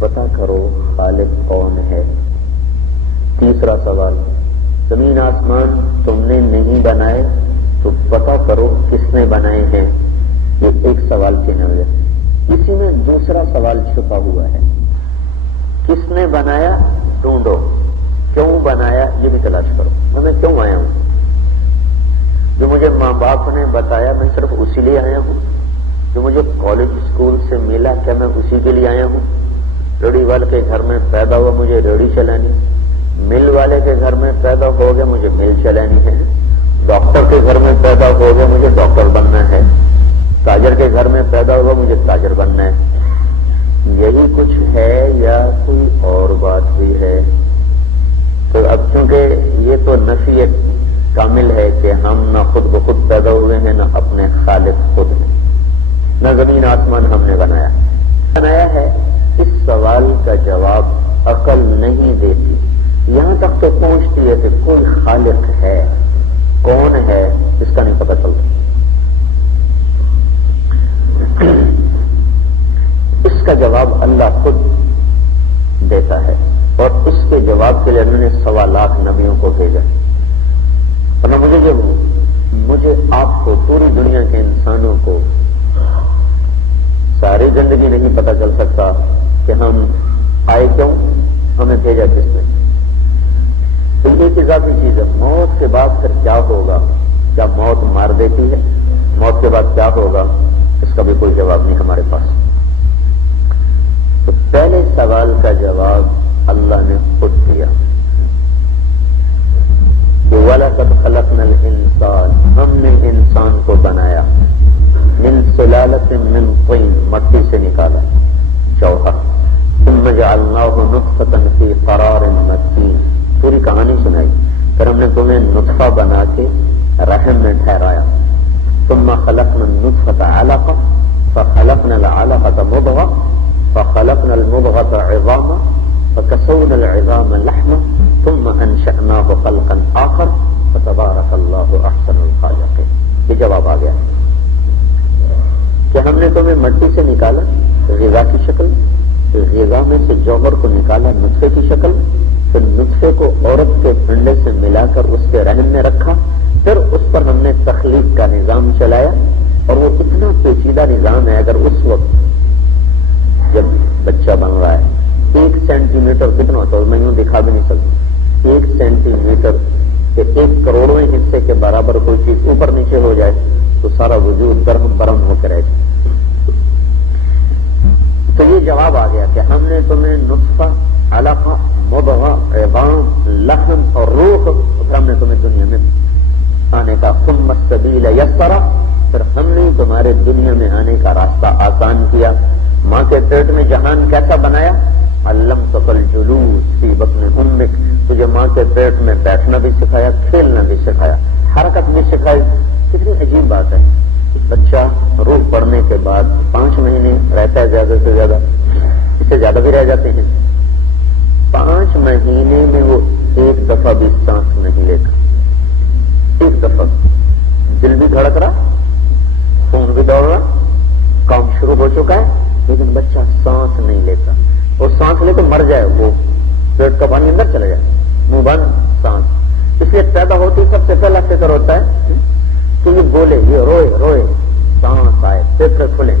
پتہ کرو خالق کون ہے۔ تیسرا سوال، زمین آسمان تم نے نہیں بنائے تو پتہ کرو کس نے بنائے ہیں۔ یہ ایک سوال کی نوعیت۔ اسی میں دوسرا سوال چھپا ہوا ہے، کس نے بنایا ڈھونڈو، کیوں بنایا یہ بھی تلاش کرو۔ میں کیوں آیا ہوں؟ جو مجھے ماں باپ نے بتایا میں صرف اسی لیے آیا ہوں؟ جو مجھے کالج اسکول سے ملا کیا میں اسی کے لیے آیا ہوں؟ ریڑھی والے کے گھر میں پیدا ہوا مجھے ریڑھی چلانی، مل والے کے گھر میں پیدا ہو گیا مجھے مل چلانی ہے، ڈاکٹر کے گھر میں پیدا ہو گیا مجھے ڈاکٹر بننا ہے، تاجر کے گھر میں پیدا ہوا مجھے تاجر بننا ہے۔ یہی کچھ ہے یا کوئی اور بات بھی ہے؟ تو اب چونکہ یہ تو نفی کامل ہے کہ ہم نہ خود بخود پیدا ہوئے ہیں نہ اپنے خالق خود ہیں، نہ زمین آسمان ہم نے بنایا ہے، اس سوال کا جواب عقل نہیں دیتی، یہاں تک تو پہنچتی ہے کہ کوئی خالق ہے، کون ہے اس کا نہیں پتہ چلتا۔ اس کا جواب اللہ خود دیتا ہے، اور اس کے جواب کے لیے انہوں نے 1.25 لاکھ نبیوں کو بھیجا۔ ورنہ مجھے آپ کو پوری دنیا کے انسانوں کو ساری زندگی نہیں پتہ چل سکتا کہ ہم آئے کیوں، ہمیں بھیجا کس نے۔ تو یہ اضافی چیز ہے، موت کے بعد پھر کیا ہوگا؟ کیا موت مار دیتی ہے؟ موت کے بعد کیا ہوگا؟ اس کا بھی کوئی جواب نہیں ہمارے پاس۔ تو پہلے سوال کا جواب اللہ نے خود دیا کہ وَلَقَدْ خَلَقْنَا الْإِنسَانَ، ہم نے انسان کو بنایا، مِنْ سُلَالَةٍ مِنْ طِينٍ، مٹی سے نکالا، چوہا، ثُمَّ جَعَلْنَاهُ نُطْفَةً فِي قَرَارٍ مَكِينٍ، پوری کہانی سنائی، پھر ہم نے تمہیں نطفہ بنا کے رحم میں ٹھہرایا، ثُمَّ خَلَقْنَا النُّطْفَةَ عَلَقَةً فَخَلَقْنَا الْعَلَقَةَ مُضْغَةً فخلقنا المضغة عظاما فكسونا العظام لحما ثم انشأناه خلقا آخر فتبارك الله احسن الخالقين۔ یہ جواب آ گیا کہ ہم نے تمہیں مٹی سے نکالا غذا کی شکل، غذا میں سے جوہر کو نکالا نطفے کی شکل، پھر نطفے کو عورت کے پنڈے سے ملا کر اس کے رحم میں رکھا، پھر اس پر ہم نے تخلیق کا نظام چلایا، اور وہ اتنا پیچیدہ نظام ہے، اگر اس وقت جب بچہ بن رہا ہے 1 سینٹی میٹر کتنا ہوتا ہے میں یوں دکھا بھی نہیں سکتا، 1 سینٹی میٹر کے 1 کروڑویں حصے کے برابر کوئی چیز اوپر نیچے ہو جائے تو سارا وجود گرم برم ہو کے رہ جائے۔ تو یہ جواب آ گیا کہ ہم نے تمہیں نطفہ، علقہ، مضغہ، عظام، لحم اور روح، ہم نے تمہیں دنیا میں آنے کا ثم السبیل یسرا، پھر ہم نے تمہارے دنیا میں آنے کا راستہ آسان کیا۔ ماں کے پیٹ میں جہان کیسا بنایا؟ علمتک الجلوس فی بطن امک، تجھے ماں کے پیٹ میں بیٹھنا بھی سکھایا، کھیلنا بھی سکھایا، حرکت بھی سکھائی۔ کتنی عجیب بات ہے، بچہ روح پڑنے کے بعد 5 مہینے رہتا ہے، زیادہ سے زیادہ، اس سے زیادہ بھی رہ جاتے ہیں، 5 مہینے میں وہ 1 دفعہ بھی سانس نہیں لیتا، 1 دفعہ۔ دل بھی دھڑک رہا، خون بھی دوڑ رہا، کام شروع ہو چکا ہے، لیکن بچہ سانس نہیں لیتا، اور سانس لے تو مر جائے، وہ پیٹ کا پانی اندر چلا جائے، منہ بند سانس۔ اس لیے پیدا ہوتی سب سے پہلا فکر ہوتا ہے کہ یہ بولے، یہ روئے، سانس آئے، پھر کھلے،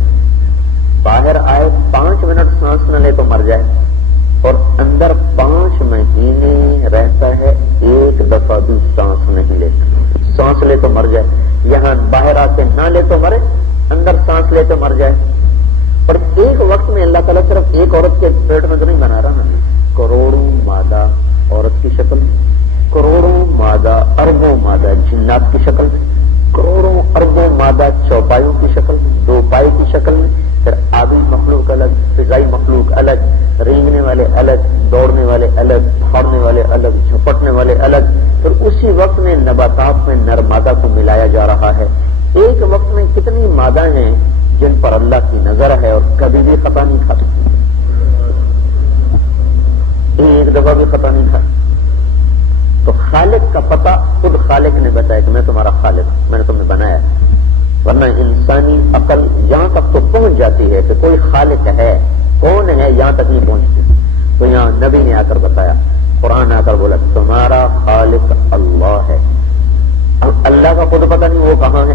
باہر آئے، 5 منٹ سانس نہ لے تو مر جائے، اور اندر 5 مہینے رہتا ہے، 1 دفعہ بھی سانس نہیں لیتا، سانس لے تو مر جائے، یہاں باہر آ کے نہ لے تو مرے، اندر سانس لے تو مر جائے۔ اور ایک وقت میں اللہ تعالیٰ صرف ایک عورت کے پیٹ میں تو نہیں بنا رہا نا، کروڑوں مادہ عورت کی شکل میں، کروڑوں مادہ اربوں مادہ جنات کی شکل میں، کروڑوں اربوں مادہ چوپایوں کی شکل میں، 2 پائی کی شکل میں، پھر آبی مخلوق الگ، فضائی مخلوق الگ، رینگنے والے الگ، دوڑنے والے الگ، پھاڑنے والے الگ، جھپٹنے والے الگ، پھر اسی وقت میں نباتات میں نر مادہ کو ملایا جا رہا ہے۔ ایک وقت میں کتنی مادہ ہیں جن پر اللہ کی نظر ہے اور کبھی بھی خطا نہیں کھاتی، 1 دفعہ بھی خطا نہیں کھاتی۔ تو خالق کا پتہ خود خالق نے بتایا کہ میں تمہارا خالق ہوں، میں نے تمہیں بنایا، ورنہ انسانی عقل یہاں تک تو پہنچ جاتی ہے کہ کوئی خالق ہے کون ہے یہاں تک نہیں پہنچتے. تو یہاں نبی نے آ کر بتایا, قرآن آ کر بولا تمہارا خالق اللہ ہے. اب اللہ کا خود پتہ نہیں وہ کہاں ہے,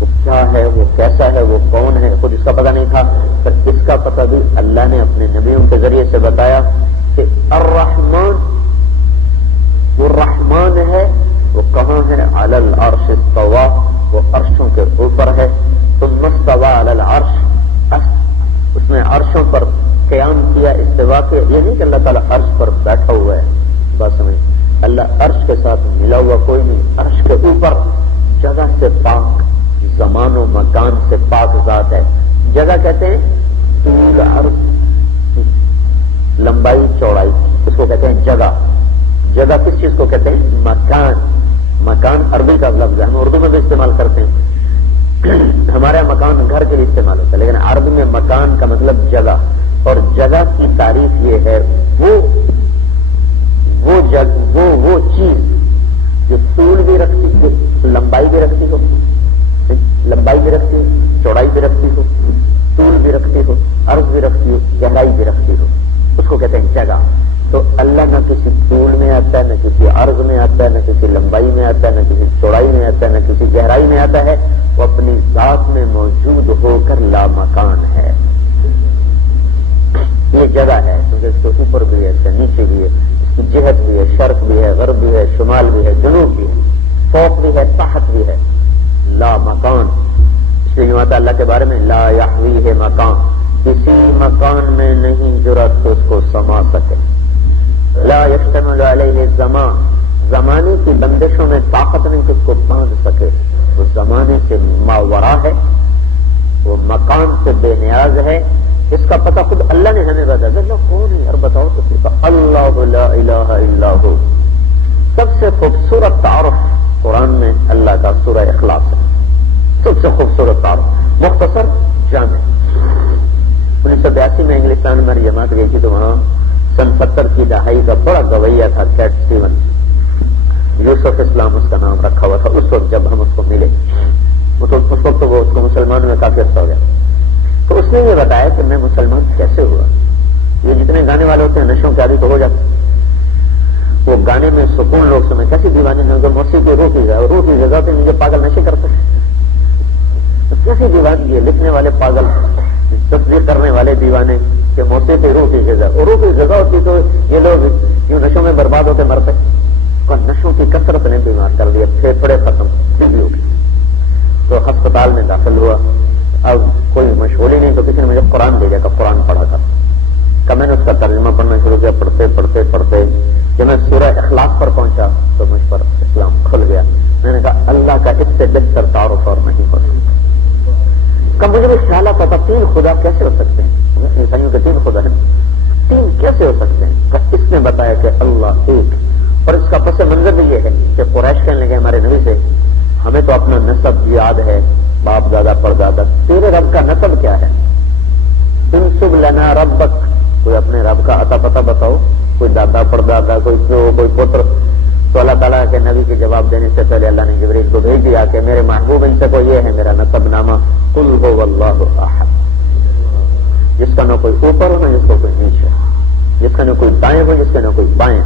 وہ کیا ہے, وہ کیسا ہے, وہ کون ہے, خود اس کا پتہ نہیں تھا. پر اس کا پتہ بھی اللہ نے اپنے نبیوں کے ذریعے سے بتایا کہ الرحمن, وہ رحمان ہے, وہ کہاں ہے, علی العرش استوى, وہ عرشوں کے اوپر ہے. ثم استوى علی العرش, اس نے عرشوں پر قیام کیا, استوا کے. یہ نہیں کہ اللہ تعالیٰ عرش پر بیٹھا ہوا ہے, بات سمجھ, اللہ عرش کے ساتھ ملا ہوا کوئی نہیں. عرش کے اوپر جگہ سے پاک, زمان و مکان سے پاک ذات ہے. جگہ کہتے ہیں طول عرض, لمبائی چوڑائی, اس کو کہتے ہیں جگہ. جگہ کس چیز کو کہتے ہیں؟ مکان. مکان عربی کا لفظ ہے, ہم اردو میں بھی استعمال کرتے ہیں. ہمارے مکان گھر کے لیے استعمال ہوتا ہے, لیکن عربی میں مکان کا مطلب جگہ. اور جگہ کی تعریف یہ ہے وہ چیز جو طول بھی رکھتی ہو, لمبائی بھی رکھتی ہو, لمبائی بھی رکھتی ہو, چوڑائی بھی رکھتی ہو, طول بھی رکھتی ہو, عرض بھی رکھتی ہو, گہرائی بھی رکھتی ہو, اس کو کہتے ہیں جگہ. تو اللہ نہ کسی طول میں آتا ہے, نہ کسی عرض میں آتا ہے, نہ کسی لمبائی میں آتا ہے, نہ کسی چوڑائی میں آتا ہے, نہ کسی گہرائی میں آتا ہے. وہ اپنی ذات میں موجود ہو کر لامکان ہے. یہ جگہ ہے کیونکہ اس کے اوپر بھی ہے, اس کے نیچے بھی ہے, اس کی جہت بھی ہے, شرق بھی ہے, غرب بھی ہے, شمال بھی ہے, جنوب بھی ہے, فوق بھی ہے, تحت بھی ہے. لا مکان, اس لیے یوں آتا اللہ کے بارے میں لا یحویہ مکان, کسی مکان میں نہیں جرأت تو اس کو سما سکے. لا یشتمل علیہ زمان, زمانے کی بندشوں میں طاقت نہیں کہ اس کو باندھ سکے. وہ زمانے سے ماورا ہے, وہ مکان سے بے نیاز ہے. اس کا پتہ خود اللہ نے ہمیں بتایا. اللہ کون ہے یار بتاؤ تو صرف اللہ لا الہ الا ہو. سب سے خوبصورت تعارف قرآن میں اللہ کا سورہ اخلاص ہے, سب سے خوبصورت تعارف, مختصر, جامع. 1982 میں انگلستان میں جماعت گئی تھی, تو وہاں سن 70 کی دہائی کا بڑا گویا تھا, کیٹ سٹیون, یوسف اسلام اس کا نام رکھا ہوا تھا. اس وقت جب ہم اس کو ملے, اس وقت وہ اس کو مسلمانوں میں کافی عرصہ ہو گیا. تو اس نے یہ بتایا کہ میں مسلمان کیسے ہوا. یہ جتنے گانے والے ہوتے ہیں نشوں کے عادی تو ہو جاتے, وہ گانے میں سکون لوگ سمجھ, کیسی دیوانے نظر موسیقی روح کی جگہ, روح کی جگہ پہ مجھے پاگل نشے کرتے ہیں. کیسی دیوانی یہ لکھنے والے پاگل, تصدیق کرنے والے دیوانے کہ موسیقی روح کی جگہ, اور روح کی جگہ ہوتی تو یہ لوگ یوں نشوں میں برباد ہوتے مرتے. اور نشوں کی کثرت نے بیمار کر دیا, پھیپھڑے ختم, ٹی ہو گئی. تو ہسپتال میں داخل ہوا. اب کوئی مشغول ہی نہیں, تو کسی نے مجھے قرآن دے دیا کہ قرآن پڑھا کر. میں نے اس کا ترجمہ پڑھنا شروع کیا, پڑھتے پڑھتے پڑھتے جب میں سورہ اخلاص پر پہنچا تو مجھ پر اسلام کھل گیا. میں نے کہا اللہ کا اس سے بہتر تعارف اور نہیں ہو سکتا. کب مجھے بھی خیال آتا تھا 3 خدا کیسے ہو سکتے ہیں, عیسائیوں کے 3 خدا ہیں, 3 کیسے ہو سکتے ہیں. اس نے بتایا کہ اللہ ایک. اور اس کا پس منظر بھی یہ ہے کہ قریش کہنے لگے ہمارے نبی سے, ہمیں تو اپنا نسب یاد ہے, باپ دادا پردادا, تیرے رب کا نسب کیا ہے؟ انسب لنا ربک, کوئی اپنے رب کا عطا پتہ بتاؤ, کوئی دادا پردادا, کوئی پیو, کوئی پتر. تو اللہ تعالیٰ کے نبی کے جواب دینے سے پہلے اللہ نے جبریل کو بھیج دیا کہ میرے محبوب ان سے کو یہ ہے میرا نسب نامہ, قل هو اللہ احد, جس کا نہ کوئی اوپر ہو, نہ جس کو کوئی نیچے, جس کا نہ کوئی دائیں ہو, جس کا نہ کوئی بائیں.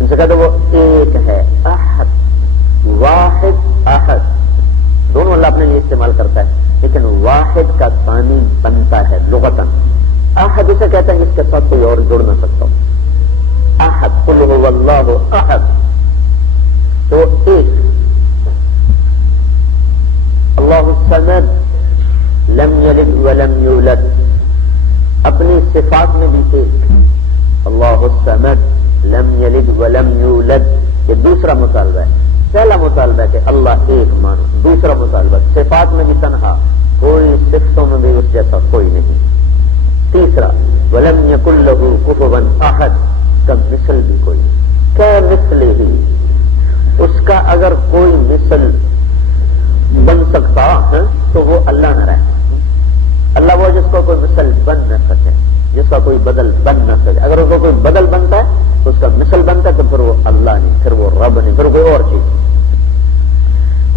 ان سے کہتے وہ ایک ہے, احد, واحد, احد, دونوں اللہ اپنے لیے استعمال کرتا ہے, لیکن واحد کا ثانی بنتا ہے لغتاً. احد اسے کہتا ہے جس کے ساتھ کوئی اور جڑ نہ سکتا ہو. احد, قل هو اللہ احد, تو ایک. اللہ الصمد, لم یلد ولم یولد, اپنی صفات میں بھی ایک. اللہ الصمد, لم یلد ولم یولد, یہ دوسرا مطالبہ ہے. پہلا مطالبہ ہے کہ اللہ ایک مانو, دوسرا مطالبہ صفات میں بھی تنہا, کوئی صفتوں میں بھی اس جیسا کوئی نہیں. تیسرا ولم یکن لہ کفوا احد, کا مثل بھی کوئی نہیں. کیا مثل ہی, اس کا اگر کوئی مثل بن سکتا ہے تو وہ اللہ نہ رہے. اللہ وہ جس کو کوئی مثل بن نہ سکے, جس کا کوئی بدل بن نہ سکے. اگر اس کو کوئی بدل بنتا ہے تو اس کا مثل بنتا ہے, تو پھر وہ اللہ نہیں, پھر وہ رب نہیں, پھر کوئی اور چیز.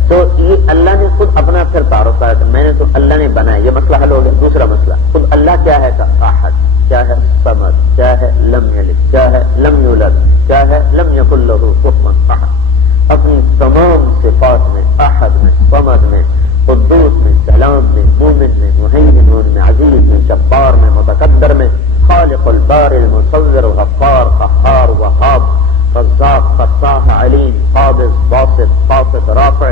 تو یہ اللہ نے خود اپنا پھر تعارف کرایا، میں نے تو اللہ نے بنایا، یہ مسئلہ حل ہو گیا۔ دوسرا مسئلہ، خود اللہ کیا ہے کا احد، کیا ہے صمد، کیا ہے لم یلد، کیا ہے لم یولد، کیا ہے لم یکن لہ کفوا احد۔ اپنی تمام صفات میں، احد میں، صمد میں، قدوس میں، سلام میں، مومن میں، مہیمن میں، عزیز میں، جبار میں، متقدر میں، خالق البارئ المصور غفار قہار وہاب رزاق فتاح علیم قابض باسط خافض رافع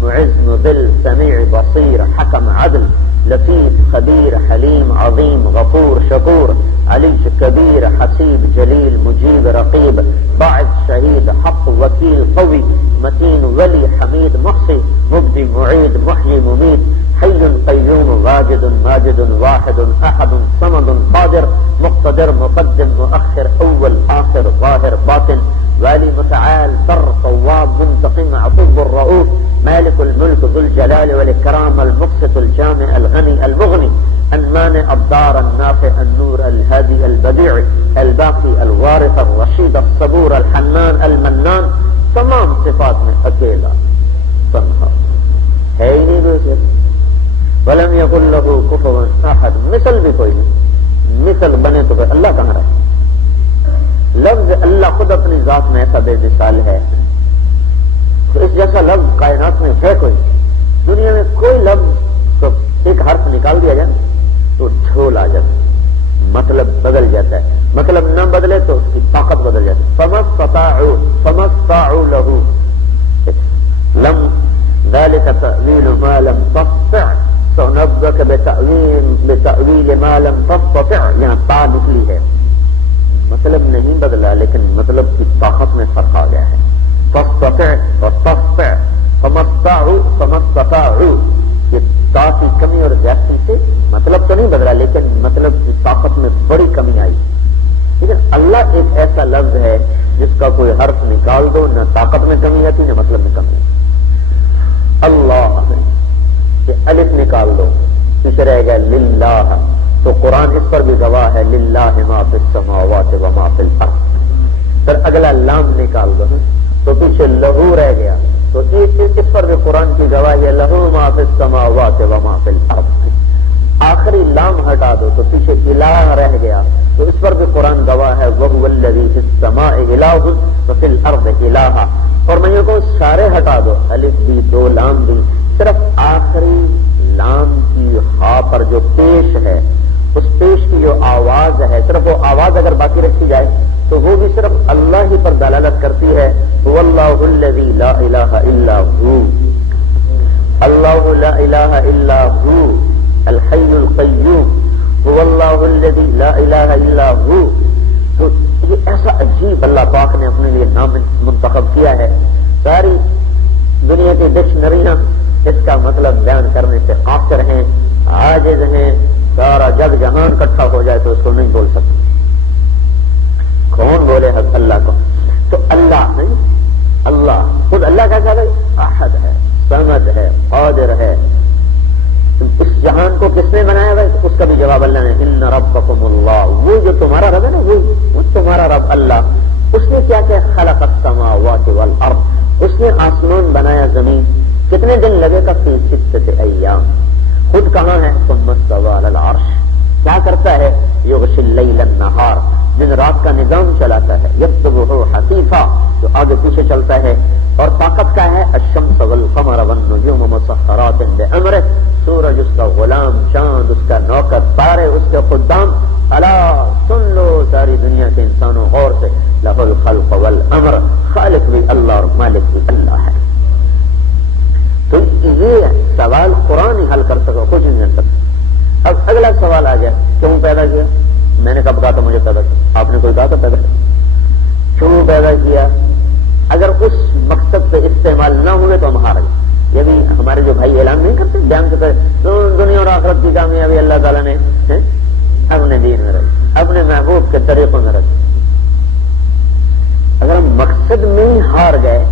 معز مذل سمیع بصیر حکم عدل لطیف خبیر حلیم عظیم غفور شکور علی کبیر حسیب جلیل مجیب رقیب باعث شہید حق وکیل قوی متین ولی حمید محصی مبدی معید محیی ممیت حی قیوم واجد ماجد واحد احد صمد قادر مقتدر مقدم مؤخر اول آخر ظاہر باطن والی متعال بر طواب منتقم عفو الرؤوف مالك الملك ذو الجلال والإكرام المقسط الجامع الغني المغني المانع الضار النافع النور الهادي البديع الباقي الوارث الرشيد الصبور الحنان المنان، تمام صفات میں اکیلا تنہا ہے ہی نہیں دوسرے۔ ولم يكن له كفوا احد، مثل بھی کوئی نہیں، مثل بنے تو اللہ کہاں رہے؟ لفظ اللہ خود اپنی ذات میں ایسا بے مثال ہے، تو اس جیسا لفظ کائنات میں ہے کوئی؟ دنیا میں کوئی لفظ تو ایک حرف نکال دیا جائے تو جھول آ جاتا ہے، مطلب بدل جاتا ہے، مطلب نہ بدلے تو اس کی طاقت بدل جاتی ہے۔ فما استطاعوا له لم ذلك تأویل ما لم تستطع سنبئك بتأویل ما لم تستطع، یہاں تا نکلی ہے، مطلب نہیں بدلا لیکن مطلب کی طاقت میں فرق آ گیا ہے۔ تستطع اور تستطع، فما استطاعوا، یہ تا کی کمی اور زیادتی سے مطلب تو نہیں بدلا لیکن مطلب کی طاقت میں بڑی کمی آئی۔ لیکن اللہ ایک ایسا لفظ ہے جس کا کوئی حرف نکال دو نہ طاقت میں کمی آتی نہ مطلب میں کمی آتی۔ اللہ کہ الف نکال دو پیچھے رہ گیا للہ، تو قرآن اس پر بھی گواہ ہے للہ ما فی السماوات و ما فی الارض۔ پھر اگلا لام نکال دو تو پیچھے لہو رہ گیا، تو اس پر بھی قرآن کی گواہی ہے لہو ما فی السماوات و ما فی الارض۔ آخری لام ہٹا دو تو پیچھے الہ رہ گیا، تو اس پر بھی قرآن گواہ ہے وہو الذی فی السماء الہ و فی الارض الہ۔ اور میں یہ کہوں سارے ہٹا دو، الف بھی دو لام بھی، صرف آخری لام کی ہا پر جو پیش ہے، اس پیش کی جو آواز ہے، صرف وہ آواز اگر باقی رکھی جائے تو وہ بھی صرف اللہ ہی پر دلالت کرتی ہے۔ واللہ الذی لا الہ الا ہو، اللہ لا الہ الا ہو الحی القیوم، واللہ الذی لا الہ الا ہو۔ تو یہ ایسا عجیب اللہ پاک نے اپنے لیے نام منتخب کیا ہے، ساری دنیا کی ڈکشنریاں اس کا مطلب بیان کرنے سے قاصر ہیں، عاجز ہیں، سارا جگ جہان اکٹھا ہو جائے تو اس کو نہیں بول سکتے۔ کون بولے حق اللہ کو؟ تو اللہ نہیں، اللہ خود اللہ کیسا ہے؟ احد ہے، صمد ہے، قادر ہے۔ اس جہان کو کس نے بنایا ہے؟ اس کا بھی جواب اللہ نے، ان ربکم اللہ، وہ جو تمہارا رب ہے نا، وہ تمہارا رب اللہ۔ اس نے کیا کیا؟ خلق السماوات والارض، اس نے آسمان بنایا، زمین، کتنے دن لگے گا؟ فی ستۃ ایام۔ خود کہاں ہے؟ ثم استوى علی العرش، کیا کرتا ہے؟ یغشی اللیل النہار، دن رات کا نظام چلاتا ہے، یکتبہ حثیثا، جو آگے پیچھے چلتا ہے، اور طاقت کا ہے الشمس والقمر والنجوم مسخرات بامرہ، سورج اس کا غلام، چاند اس کا نوکر، تارے اس کے خدام۔ الا سن لو ساری دنیا کے انسانوں غور سے، لہ الخلق والامر، خالق بھی اللہ اور مالک بھی اللہ ہے۔ تو یہ سوال قرآن ہی حل کر سکو، کچھ نہیں کر سکتا۔ اب اگلا سوال آ گیا، کیوں پیدا کیا؟ میں نے کب کہا تھا مجھے پیدا کیا؟ آپ نے کوئی کہا تھا پیدا کیا؟ کیوں پیدا کیا؟ اگر اس مقصد پہ استعمال نہ ہوئے تو ہم ہار گئے۔ یہ بھی ہمارے جو بھائی اعلان نہیں کرتے بیان کرتے، تو دنیا اور آخرت کی کامیابی اللہ تعالیٰ نے اپنے دین میں رکھی، اپنے محبوب کے طریقوں میں رکھی۔ اگر ہم مقصد میں ہی ہار گئے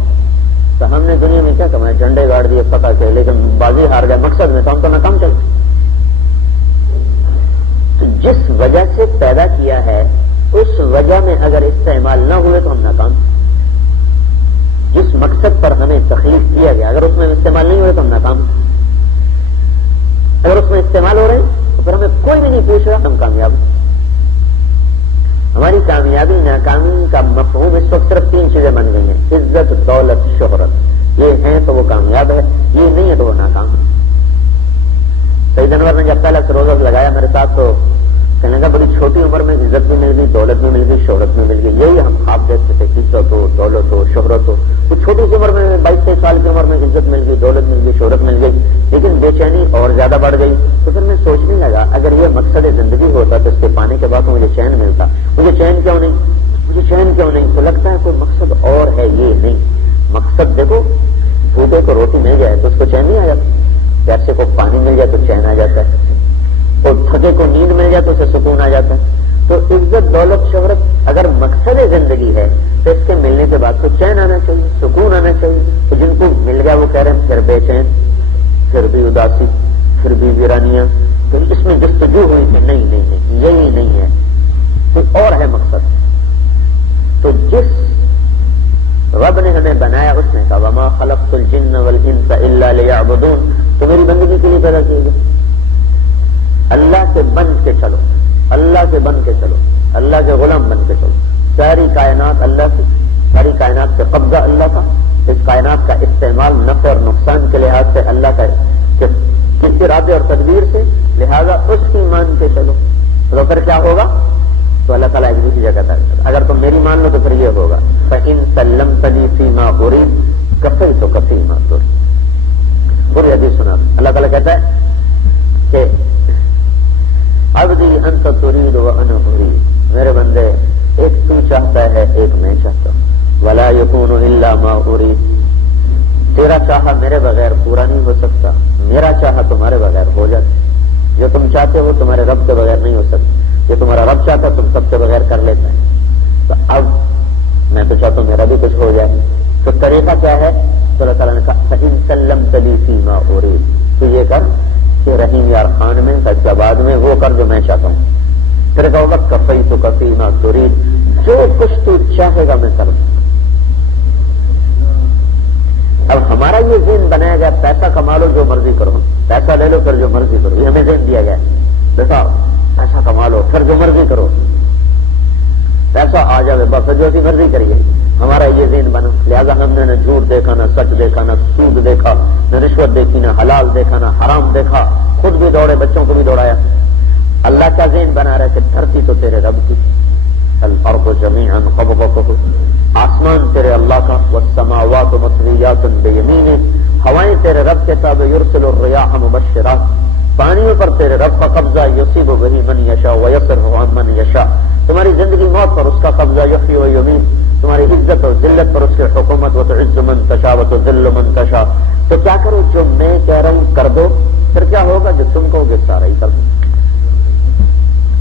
تو ہم نے دنیا میں کیا کمایا؟ جھنڈے گاڑ دیے پتا کے، لیکن بازی ہار گئے مقصد میں تو ہم تو ناکام چل گئے۔ تو جس وجہ سے پیدا کیا ہے اس وجہ میں اگر استعمال نہ ہوئے تو ہم ناکام۔ جس مقصد پر ہمیں تخلیق کیا گیا اگر اس میں استعمال نہیں ہو رہے تو ہم ناکام ہیں، اگر اس میں استعمال ہو رہے ہیں تو پھر ہمیں کوئی بھی نہیں پوچھ رہا، ہم کامیاب ہیں۔ ہماری کامیابی ناکامی کا مفہوم اس وقت صرف 3 چیزیں بن گئی ہیں: عزت، دولت، شہرت۔ یہ ہیں تو وہ کامیاب ہے، یہ نہیں ہے تو وہ ناکام ہے۔ سید انور نے جب پہلا روزہ لگایا میرے ساتھ تو کہنے لگا بڑی چھوٹی عمر میں عزت بھی مل گئی، دولت بھی مل گئی، شہرت بھی مل گئی۔ یہی ہم خواب دیکھتے تھے، عزت ہو، دولت ہو، شہرت ہو۔ وہ چھوٹی سی عمر میں 22-23 سال کی عمر میں عزت مل گئی، دولت مل گئی، شہرت مل گئی، لیکن بے چینی اور زیادہ بڑھ گئی۔ تو پھر میں سوچنے لگا اگر یہ مقصد زندگی ہوتا تو اس کے پانے کے بعد تو مجھے چین ملتا، مجھے چین کیوں نہیں، مجھے چین کیوں نہیں؟ تو لگتا ہے کوئی مقصد اور ہے، یہ نہیں۔ مقصد دیکھو، بھوکے کو روٹی مل جائے تو اس کو چین نہیں آ جاتا، پیاسے کو پانی مل جائے تو چین آ جاتا ہے، اور تھکے کو نیند مل جائے تو اسے سکون آ جاتا ہے۔ تو عزت، دولت، شہرت اگر مقصد زندگی ہے تو اس کے ملنے کے بعد تو چین آنا چاہیے، سکون آنا چاہیے۔ تو جن کو مل گیا وہ کہہ رہے ہیں پھر بے چین، پھر بھی اداسی، پھر بھی ویرانیاں۔ تو اس میں جستجو ہوئی کہ نہیں نہیں نہیں، یہی نہیں ہے، کوئی اور ہے مقصد۔ تو جس رب نے ہمیں بنایا اس نے کہا وما خلقت الجن والانس الا لیعبدون، تو میری بندگی کے لیے پیدا کیے گئے۔ اللہ سے بن کے چلو، اللہ سے بن کے چلو، اللہ کے غلام بن کے چلو۔ ساری کائنات اللہ کی، ساری کائنات پہ قبضہ اللہ کا، اس کائنات کا استعمال نفع اور نقصان کے لحاظ سے اللہ کا، کس ارادے اور تدبیر سے، لہذا اس کی مان کے چلو۔ تو پھر کیا ہوگا؟ تو اللہ تعالیٰ ایک دوسری جگہ ہے، اگر تم میری مان لو تو پھر یہ ہوگا فَإِن سَلَّمْتَنِي فِي مَا أُرِيدُ كَفَيْتُكَ فِي مَا تُرِيدُ۔ پوری حدیث سنا اللہ تعالیٰ کہتا ہے کہ عبدی انت ترید وانا ارید، میرے بندے ایک تو چاہتا ہے ایک میں چاہتا ہوں، ولا یکون الا ما ارید، تیرا چاہا میرے بغیر پورا نہیں ہو سکتا، میرا چاہا تمہارے بغیر ہو جاتا۔ جو تم چاہتے ہو تمہارے رب کے بغیر نہیں ہو سکتا، جو تمہارا رب چاہتا تم سب کے بغیر کر لیتا ہے۔ تو اب میں تو چاہتا ہوں میرا بھی کچھ ہو جائے، تو طریقہ کیا ہے؟ تو اللہ تعالیٰ نے کہا فَإِن سَلَّمْتَ لِي فِي مَا أُرِيدُ، تو یہ کر کہ رحیم یار خان میں، سجاد میں وہ کر جو میں چاہتا ہوں۔ پھر کہو گا کفیتک فی ما ترید، جو کچھ تو چاہے گا میں کر دوں۔ اب ہمارا یہ ذہن بنایا گیا پیسہ کما لو جو مرضی کرو، پیسہ لے لو پھر جو مرضی کرو، یہ ہمیں ذہن دیا گیا بیٹا پیسہ کما لو پھر جو مرضی کرو، پیسہ آ جائے بس جو سی مرضی کریے، ہمارا یہ ذہن بنا۔ لہذا ہم نے نہ جھوٹ دیکھا، نہ سچ دیکھا، نہ سود دیکھا، نہ رشوت دیکھی، نہ حلال دیکھا، نہ حرام دیکھا، خود بھی دوڑے، بچوں کو بھی دوڑایا۔ اللہ کا ذہن بنا رہا ہے کہ دھرتی تو تیرے رب کی، الارض جمیعا قبضتہ، آسمان تیرے اللہ کا، والسماوات مطویات بیمینہ، ہوائیں تیرے رب کے تابع، یرسل الریاح مبشرات، پانیوں پر تیرے رب کا قبضہ، یصیب بہ من یشاء ویصرف عن من یشاء، تمہاری زندگی موت پر اس کا قبضہ، یحیی و یمیت، تمہاری عزت اور ذلت پر اس کی حکومت، وتعز من تشاء وتذل من تشاء۔ تو کیا کرو؟ جو میں کہہ رہا ہوں کر دو، پھر کیا ہوگا؟ جو تم کہو گے سارا ہی کر دو۔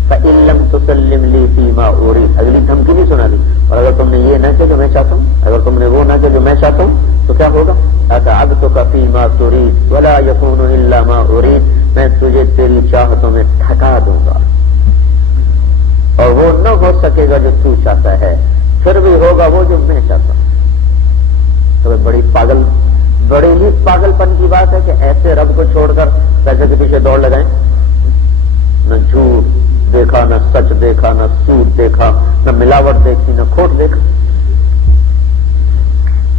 فَإِن لَمْ تُسَلِّمْ لِي فِي مَا أُرِيدُ، اگلی دھمکی نہیں سنا دی، اور اگر تم نے یہ نہ کیا جو میں چاہتا ہوں، اگر تم نے وہ نہ کیا جو میں چاہتا ہوں، تو کیا ہوگا؟ أَتَعَبْتُكَ فِي مَا تُرِيدُ وَلَا يَكُونُ إِلَّا مَا أُرِيدُ، میں تجھے تیری چاہتوں میں تھکا دوں گا، اور وہ نہ ہو سکے گا جو تو چاہتا ہے، پھر بھی ہوگا وہ جو میں چاہتا ہوں۔ تو بڑی ہی پاگل پن کی بات ہے کہ ایسے رب کو چھوڑ کر پیسے کے پیچھے دوڑ لگائیں، نہ جھوٹ دیکھا، نہ سچ دیکھا، نہ سود دیکھا، نہ ملاوٹ دیکھی، نہ کھوٹ دیکھا۔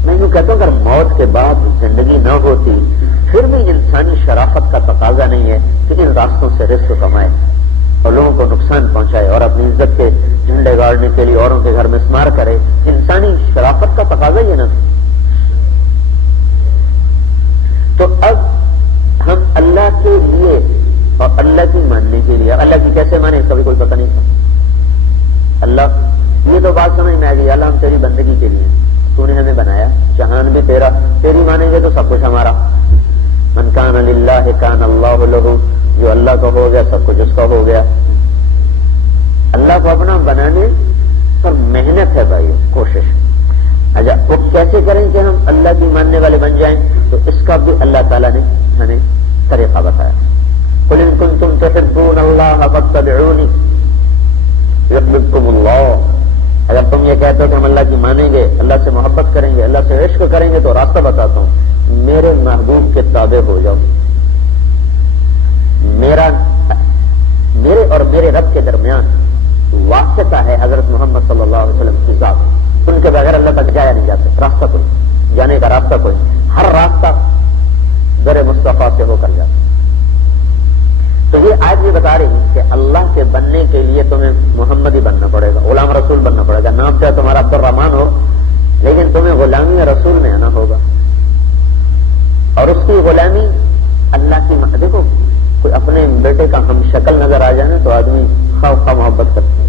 میں یوں کہتا ہوں اگر موت کے بعد زندگی نہ ہوتی پھر بھی انسانی شرافت کا تقاضا نہیں ہے کہ ان راستوں سے رزق کمائے اور لوگوں کو نقصان پہنچائے اور اپنی عزت کے جھنڈے گاڑنے کے لیے اوروں کے گھر میں اسمار کرے۔ انسانی شرافت کا تقاضا یہ نہ تھا۔ تو اب ہم اللہ کے لیے اور اللہ کی ماننے کے لیے، اللہ کی کیسے مانے اس کا بھی کوئی پتہ نہیں تھا۔ اللہ یہ تو بات سمجھ میں آ گئی، اللہ ہم تیری بندگی کے لیے، تو نے ہمیں بنایا، جہان بھی تیرا، تیری مانیں گے تو سب کچھ ہمارا۔ من کان للہ کان اللہ لہ، جو اللہ کا ہو گیا سب کچھ اس کا ہو گیا۔ اللہ کو اپنا بنانے پر محنت ہے بھائی، کوشش۔ اچھا وہ کیسے کریں کہ ہم اللہ کی ماننے والے بن جائیں؟ تو اس کا بھی اللہ تعالیٰ نے ہمیں طریقہ بتایا۔ قل ان کنتم تحبون اللہ فاتبعونی یحببکم اللہ، اگر تم یہ کہتے ہو کہ ہم اللہ کی مانیں گے، اللہ سے محبت کریں گے، اللہ سے عشق کریں گے، تو راستہ بتاتا ہوں، میرے محبوب کے تابع ہو جاؤ. میرے اور میرے رب کے درمیان واسطہ ہے حضرت محمد صلی اللہ علیہ وسلم کی ذات. ان کے بغیر اللہ تک جایا نہیں جاتا. راستہ کوئی جانے کا راستہ کوئی، ہر راستہ در مصطفیٰ سے ہو کر جاتا. تو یہ آج بھی بتا رہی کہ اللہ کے بننے کے لیے تمہیں محمد ہی بننا پڑے گا، غلام رسول بننا پڑے گا. نام چاہے تمہارا عبد الرحمان ہو، لیکن تمہیں غلامی رسول میں آنا ہوگا. اور اس کی غلامی اللہ کی دیکھو، کوئی اپنے بیٹے کا ہم شکل نظر آ جائے نا تو آدمی خواہ محبت کرتے ہیں.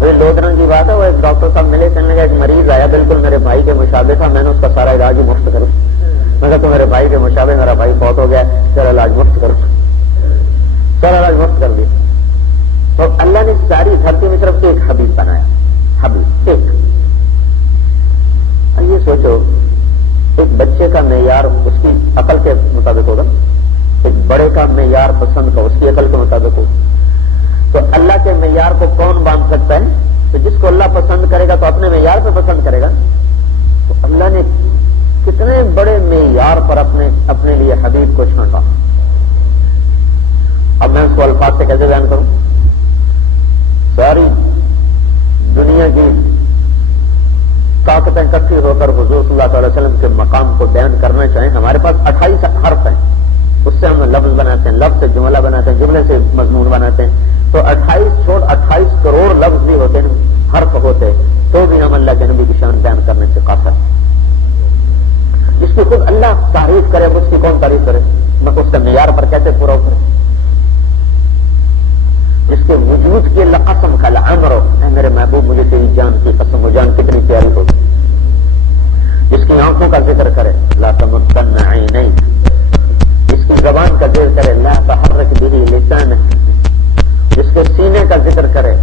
وہی لودھرا کی بات ہے، وہ ایک ڈاکٹر صاحب ملے، کہنے لگا ایک مریض آیا بالکل میرے بھائی کے مشابہ تھا، میں نے اس کا سارا علاج ہی مفت کروں. میں کہا تو میرے بھائی کے مشابہ، میرا بھائی فوت ہو گیا، چل علاج مفت کرو، سارا علاج مفت کر دیا. تو اللہ نے ساری دھرتی میں صرف ایک حبیب بنایا، حبیب ایک. اب یہ سوچو، ایک بچے کا معیار اس کی عقل کے مطابق ہوگا، ایک بڑے کا معیار پسند کا اس کی عقل کے مطابق ہوگا. تو اللہ کے معیار کو کون باندھ سکتا ہے؟ تو جس کو اللہ پسند کرے گا تو اپنے معیار پہ پسند کرے گا. تو اللہ نے کتنے بڑے معیار پر اپنے لیے حبیب کو چھانٹا. اب میں اس کو الفاظ سے کیسے بیان کروں؟ ساری دنیا کی طاقتیں اکٹھی ہو کر حضور صلی اللہ علیہ وسلم کے مقام کو بیان کرنا چاہیں، ہمارے پاس 28 حرف ہیں، اس سے ہم لفظ بناتے ہیں، لفظ سے جملہ بناتے ہیں، جملے سے مضمون بناتے ہیں. تو 28 کروڑ لفظ بھی ہوتے ہیں، حرف ہوتے، تو بھی ہم اللہ کے نبی کی شان بیان کرنے سے قاصر ہیں. جس کی خود اللہ تعریف کرے، اس کی کون تعریف کرے؟ میں اس کے معیار پر کیسے پورا اترے؟ جس کے وجود کی قسم کا لعمر، اے میرے محبوب مجھے تیری جان کی قسم، وہ جان کتنی پیاری ہو. جس کی آنکھوں کا ذکر کرے، لا تمدن عینیک. جس کی زبان کا ذکر کرے، لا تحرک به لسانک. جس کے سینے کا ذکر کرے،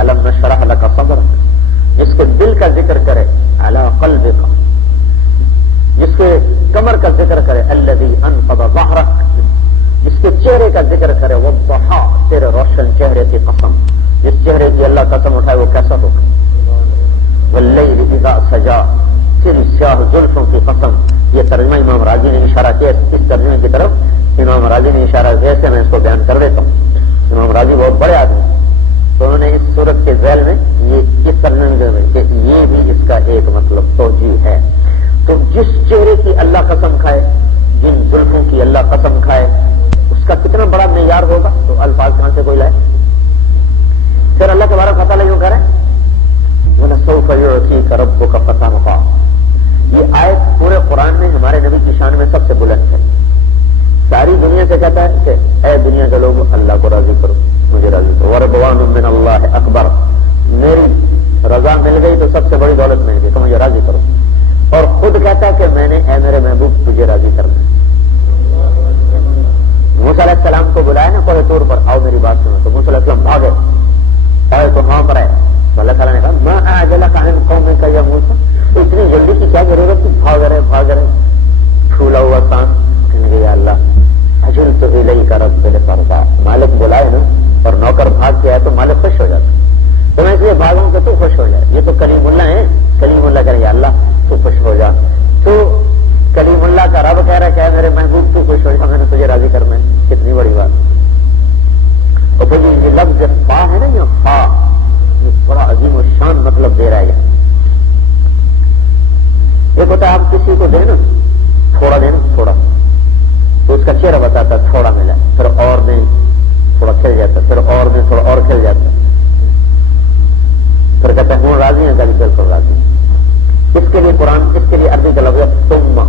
الم نشرح لک صدرک. جس کے دل کا ذکر کرے، علی قلبک. جس کے کمر کا ذکر کرے، الذی انقض ظہرک. جس کے چہرے کا ذکر کرے، والضحی، تیرے روشن چہرے کی قسم. جس چہرے کی اللہ قسم اٹھائے وہ کیسا ہوگا؟ واللیل اذا سجا، تیری سیاہ زلفوں کی قسم. یہ ترجمہ امام راضی نے اشارہ کیا اس ترجمے کی طرف. امام راضی نے اشارہ کیا سے میں اس کو بیان کر دیتا ہوں. امام راضی بہت بڑے آدمی، تو انہوں نے اس صورت کے ذیل میں یہ اس ترجمے میں کہ یہ بھی اس کا ایک مطلب توجیہ ہے. تو جس چہرے کی اللہ قسم کھائے، جن زلفوں کی اللہ قسم کھائے، اس کا کتنا بڑا معیار ہوگا. تو الفاظ کہاں سے کوئی لائے؟ پھر اللہ تبارک و تعالیٰ یوں کہہ رہے ہیں، وَلَسَوْفَ يُعْطِيكَ رَبُّكَ فَتَرْضَىٰ. یہ آیت پورے قرآن میں ہمارے نبی کی شان میں سب سے بلند ہے. ساری دنیا سے کہتا ہے کہ اے دنیا کے لوگ، اللہ کو راضی کرو، مجھے راضی کرو. وَرِضْوَانٌ مِّنَ اللَّهِ أَكْبَرُ. میری رضا مل گئی تو سب سے بڑی دولت مل گئی، تو مجھے راضی کرو. اور خود کہتا ہے کہ میں نے اے میرے محبوب تجھے راضی کرنا ہے. موسیٰ علیہ السلام کو بلایا نا کوہ طور پر، آؤ میری بات سنو. تو موسیٰ علیہ السلام بھاگے، آئے تو وہاں پر آئے. تو اللہ تعالیٰ نے کہا مَا أَعْجَلَكَ عَنِ قَوْمِكَ يَا موسیٰ. اتنی جلدی کی کیا ضرورت تھی؟ بھاگ رہے پھولا ہوا کان. کہنے گے یا اللہ اجلت الیک رب لترضیٰ. مالک بلائے نا اور نوکر بھاگ کے آئے تو مالک خوش ہو جاتا. تو میں اس لیے بھاگوں کہ تو خوش ہو جائے. یہ تو کلیم اللہ ہے، کلیم اللہ کہہ رہے یا اللہ تو خوش ہو جا. تو کلیم اللہ کا رب کہہ رہا ہے کہ میرے محبوب تو خوش ہو جا، میں نے تجھے راضی کرنا ہے. کتنی بڑی بات. اور پھر یہ لفظ فا ہے نا، یہ فا یہ بڑا عظیم و شان مطلب دے رہا ہے. ایک ہوتا ہے آپ کسی کو دیں نا، تھوڑا دیں نا، تھوڑا، تو اس کا چہرہ بتاتا ہے تھوڑا ملا. پھر اور دیں، تھوڑا کھل جاتا، پھر اور دیں، تھوڑا اور کھل جاتا. پھر کہتا ہے ہوں راضی ہیں، کبھی بالکل راضی. اس کے لیے قرآن، اس کے لیے عربی کا لفظ ہے ثم.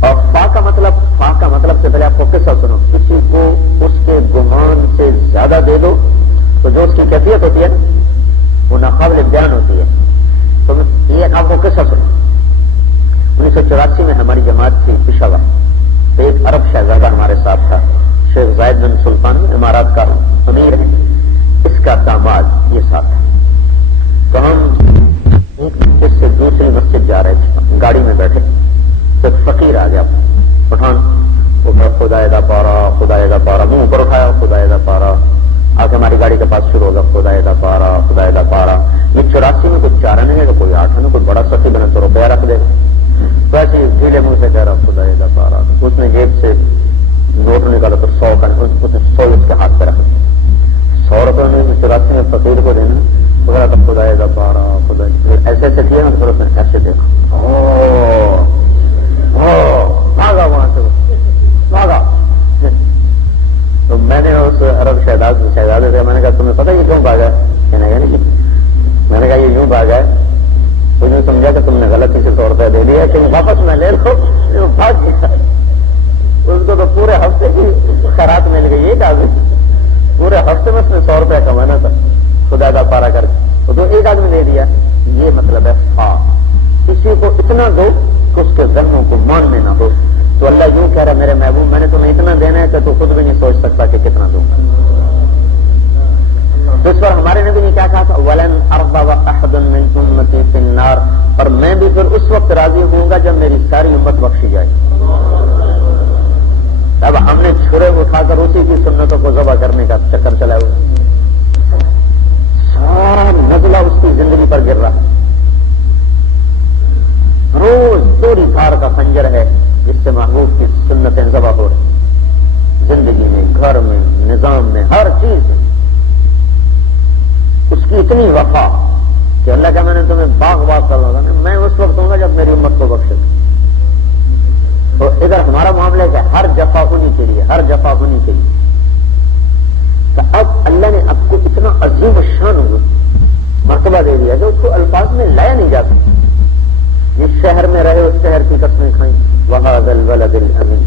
اور فا کا مطلب سے پہلے آپ کو قصہ سنو. کسی کو اس کے گمان سے زیادہ دے دو تو جو اس کی کیفیت ہوتی ہے نا وہ ناقابل بیان ہوتی ہے. تو یہ آپ کو قصہ سنو. 1984 میں ہماری جماعت تھی پشاور. تو ایک عرب شہزادہ ہمارے ساتھ تھا، شیخ زائد بن سلطان، امارات کا امیر ہے. اس کا داماد یہ ساتھ تھا. تو ہم اس سے دوسری مسجد جا رہے تھے، گاڑی میں بیٹھے. تو ایک فقیر آ گیا پٹھان. وہ خدا دا پارا، خدا دا پارا، منہ اوپر اٹھایا، خدا دا پارا. ہماری گاڑی کے پاس شروع ہوگا خدائے دا پارا خدائے دا پارا. یہ 84 میں کچھ 4 نہیں ہے تو کوئی 8 ہے نا, کوئی بڑا سخی بنا تو روپیہ رکھ دے گا. تو ایسے ڈھیلے منہ سے کہہ رہا خدائے دا پارا. اس نے جیب سے نوٹ نکالا تو 100 کا, اس نے 100 اس کے ہاتھ پہ رکھ دیا. 100 روپئے میں 84 میں فقیر کو دینا تو کہہ رہا تھا خدائے دا پارا خدائے. ایسے ایسے کیا نا تو پھر اس نے ایسے دیکھا, بھاگا وہاں سے بھاگا. تو میں نے اس عرب شہزادے سے میں نے کہا تمہیں پتہ یہ کیوں بھاگا ہے؟ کہنے لگا نہیں. میں نے کہا یہ یوں بھاگا ہے تو نے سمجھا کہ تم نے غلطی سے 100 روپئے دے دیا کہ واپس میں لے لو, بھاگ گیا. اس کو تو پورے ہفتے کی خیرات مل گئی. ایک آدمی پورے ہفتے میں اس نے 100 روپئے کمانا تھا خدا کا پارا کر کے, تو ایک آدمی دے دیا. یہ مطلب ہے کسی کو اتنا دو کہ اس کے ذنوں کو ماننے نہ ہو. تو اللہ یوں کہہ رہا میرے محبوب میں نے تمہیں اتنا دینا ہے کہ تو خود بھی نہیں سوچ سکتا کہ کتنا دوں گا. تو اس پر ہمارے نبی نے کیا کہا تھا, وَلَنْ أَرْضَوَ أَحَدٌ مِّنْ أُمَّتِي فِي النَّارِ, اور میں بھی پھر اس وقت راضی ہوں گا جب میری ساری امت بخشی جائے. اب ہم نے چھرے اٹھا کر اسی کی سنتوں کو ذبح کرنے کا چکر چلایا ہوا, سارا نزلہ اس کی زندگی پر گر رہا. روز توڑی دھار کا خنجر ہے جس سے محبوب کی سنتیں ذبح ہو رہی. زندگی میں, گھر میں, نظام میں, ہر چیز میں اس کی اتنی وفا کہ اللہ کا میں نے تمہیں باغ کر رہا تھا, میں اس وقت ہوں گا جب میری امت کو بخشے. تو ادھر ہمارا معاملہ ہے کہ ہر جفا ہونی کے لیے, ہر جفا ہونی کے لیے. تو اب اللہ نے آپ کو اتنا عظیم شان مرتبہ دے دیا کہ اس کو الفاظ میں لایا نہیں جا سکتا. جس شہر میں رہے اس شہر کی قسمیں کھائیں, وَهَذَا الْبَلَدِ الْأَمِينِ.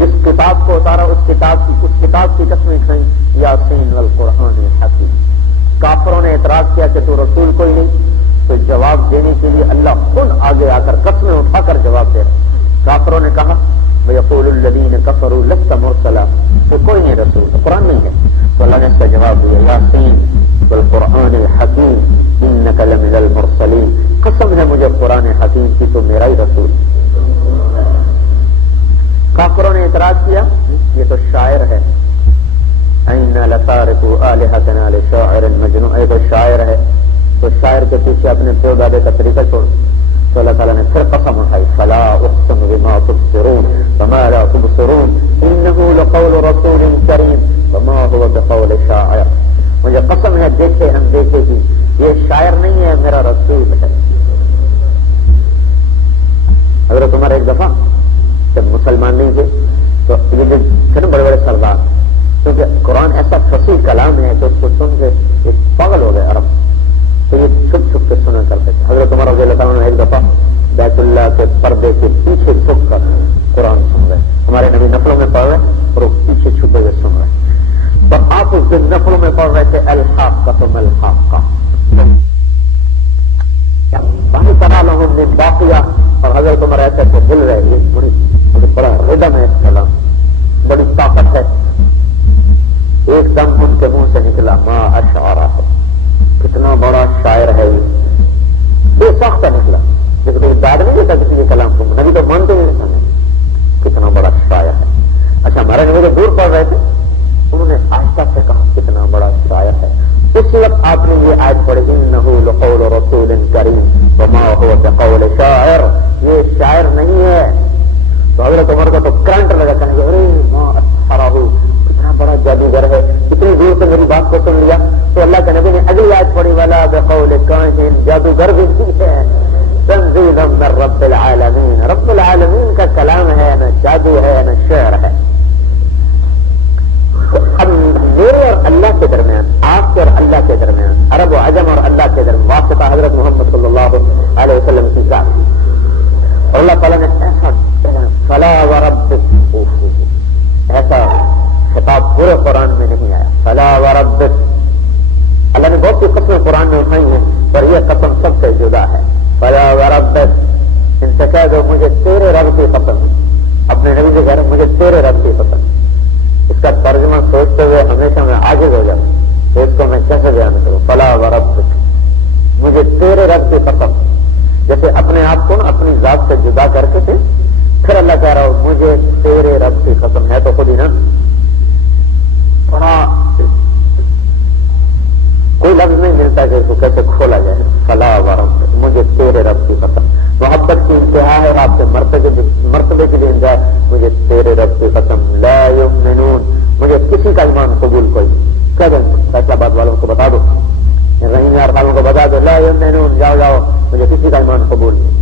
جس کتاب کو اتارا اس کتاب کی قسمیں کھائیں, یاسین والقرآن الحکیم. کافروں نے اعتراض کیا کہ تو رسول کوئی نہیں, تو جواب دینے کے لیے اللہ خود آگے آ کر قسمیں اٹھا کر جواب دے رہا. کافروں نے کہا وَيَقُولُ الَّذِينَ كَفَرُوا لَسْتَ مُرْسَلًا, تو کوئی نہیں رسول, تو قرآن نہیں ہے. تو اللہ نے اس کا جواب دیا, یاسین والقرآن الحکیم انک لمن المرسلین. قسم ہے مجھے قرآن حکیم کی, تو میرا ہی رسول. کافروں نے اعتراض کیا یہ تو شاعر ہے, اِنَّا لَتَارِكُوا آلِهَتَنَا لِشَاعِرٍ مَجْنُونٍ, یہ تو شاعر ہے, تو شاعر کے پیچھے اپنے پیو دادے کا طریقہ چھوڑ. تو اللہ تعالیٰ نے پھر قسم اٹھائی, فَلَا أُقْسِمُ بِمَا تُبْصِرُونَ وَمَا لَا تُبْصِرُونَ إِنَّهُ لَقَوْلُ رَسُولٍ كَرِيمٍ وَمَا هُوَ بِقَوْلِ شَاعِرٍ. مجھے قسم ہے دیکھے ہم دیکھے گی, یہ شاعر نہیں ہے, میرا رسول ہے. حضرت عمر ایک دفعہ جب مسلمان نہیں تھے تو یہ جو بڑے بڑے سردار, کیونکہ قرآن ایسا فصیح کلام ہے کہ اس کو سن کے ایک پاگل ہو گئے عرب, تو یہ چھپ چھپ کے سنا کرتے تھے. حضرت عمر رضی اللہ تعالیٰ نے ایک دفعہ بیت اللہ کے پردے کے پیچھے چھپ کر قرآن سن رہے. ہمارے نبی نفلوں میں پڑھ رہے اور وہ پیچھے چھپے ہوئے سن رہے. تو آپ اس دن نفلوں میں پڑھ رہے تھے الحاقۃ ما الحاقۃ, باقی طرح لوگوں نے باقیہ, اور حضرت عمر ایسے تو بھول رہے. یہ بڑا ردم ہے اس کلام, بڑی طاقت ہے. ایک دم ان کے منہ سے نکلا ما اشعرہ, کتنا بڑا شاعر ہے یہ, بے ساختہ نکلا. لیکن تو داد نہیں دیتا کسی کے کلام کو, نبی تو مانتے ہی نہیں, کتنا بڑا شاعر ہے. اچھا ہمارے نبی جو دور پڑھ رہے تھے انہوں نے آہستہ سے کہا کتنا بڑا شاعر ہے. اس وقت آپ نے یہ آیت پڑھی, انہ لقول رسول کریم وما هو بقول شاعر, یہ شاعر نہیں ہے. تو حضرت عمر کو تو کرنٹ لگا, کہنے گے ارے ما اسحرہ, کتنا بڑا جادوگر ہے, اتنی دور سے میری بات کو سن لیا. تو اللہ کے نبی نے اگلی آیت پڑھی, ولا بقول کاہن, جادوگر بھی نہیں ہے, تنزیل من رب العالمین, رب العالمین کا کلام ہے, نہ جادو ہے نہ شعر ہے. اب میرے اور اللہ کے درمیان, آپ کے اور اللہ کے درمیان, عرب و عجم اور اللہ کے درمیان واسطہ حضرت محمد صلی اللہ علیہ وسلم کی ذات. اور اللہ تعالیٰ نے ایسا فلا وربک, ایسا خطاب پورے قرآن میں نہیں آیا. فلا وربک, اللہ نے بہت سی قسمیں قرآن میں اٹھائی ہیں, پر یہ قسم سب سے جدا ہے. فلا وربک, ان سے کہہ دو مجھے تیرے رب کی قسم. اپنے نبی سے کہہ رہے مجھے تیرے رب کی قسم. اس کا ترجمہ سوچتے ہوئے ہمیشہ میں عاجز ہو جاتا لفظ نہیں ملتا کہ اس کو کیسے کھولا جائے. فلا ورب، مجھے تیرے رب کی قسم. محبت کی انتہا ہے اور آپ کے مرتبے کی بھی انتہا ہے. مجھے تیرے رب کی قسم لا یؤمنون، مجھے کسی کا ایمان قبول کوئی کہہ دیں. فیصلہ باد والوں کو بتا دو، رحیم یار والوں کو بتا دو، لا یؤمنون، جاؤ جاؤ، مجھے کسی کا ایمان قبول نہیں.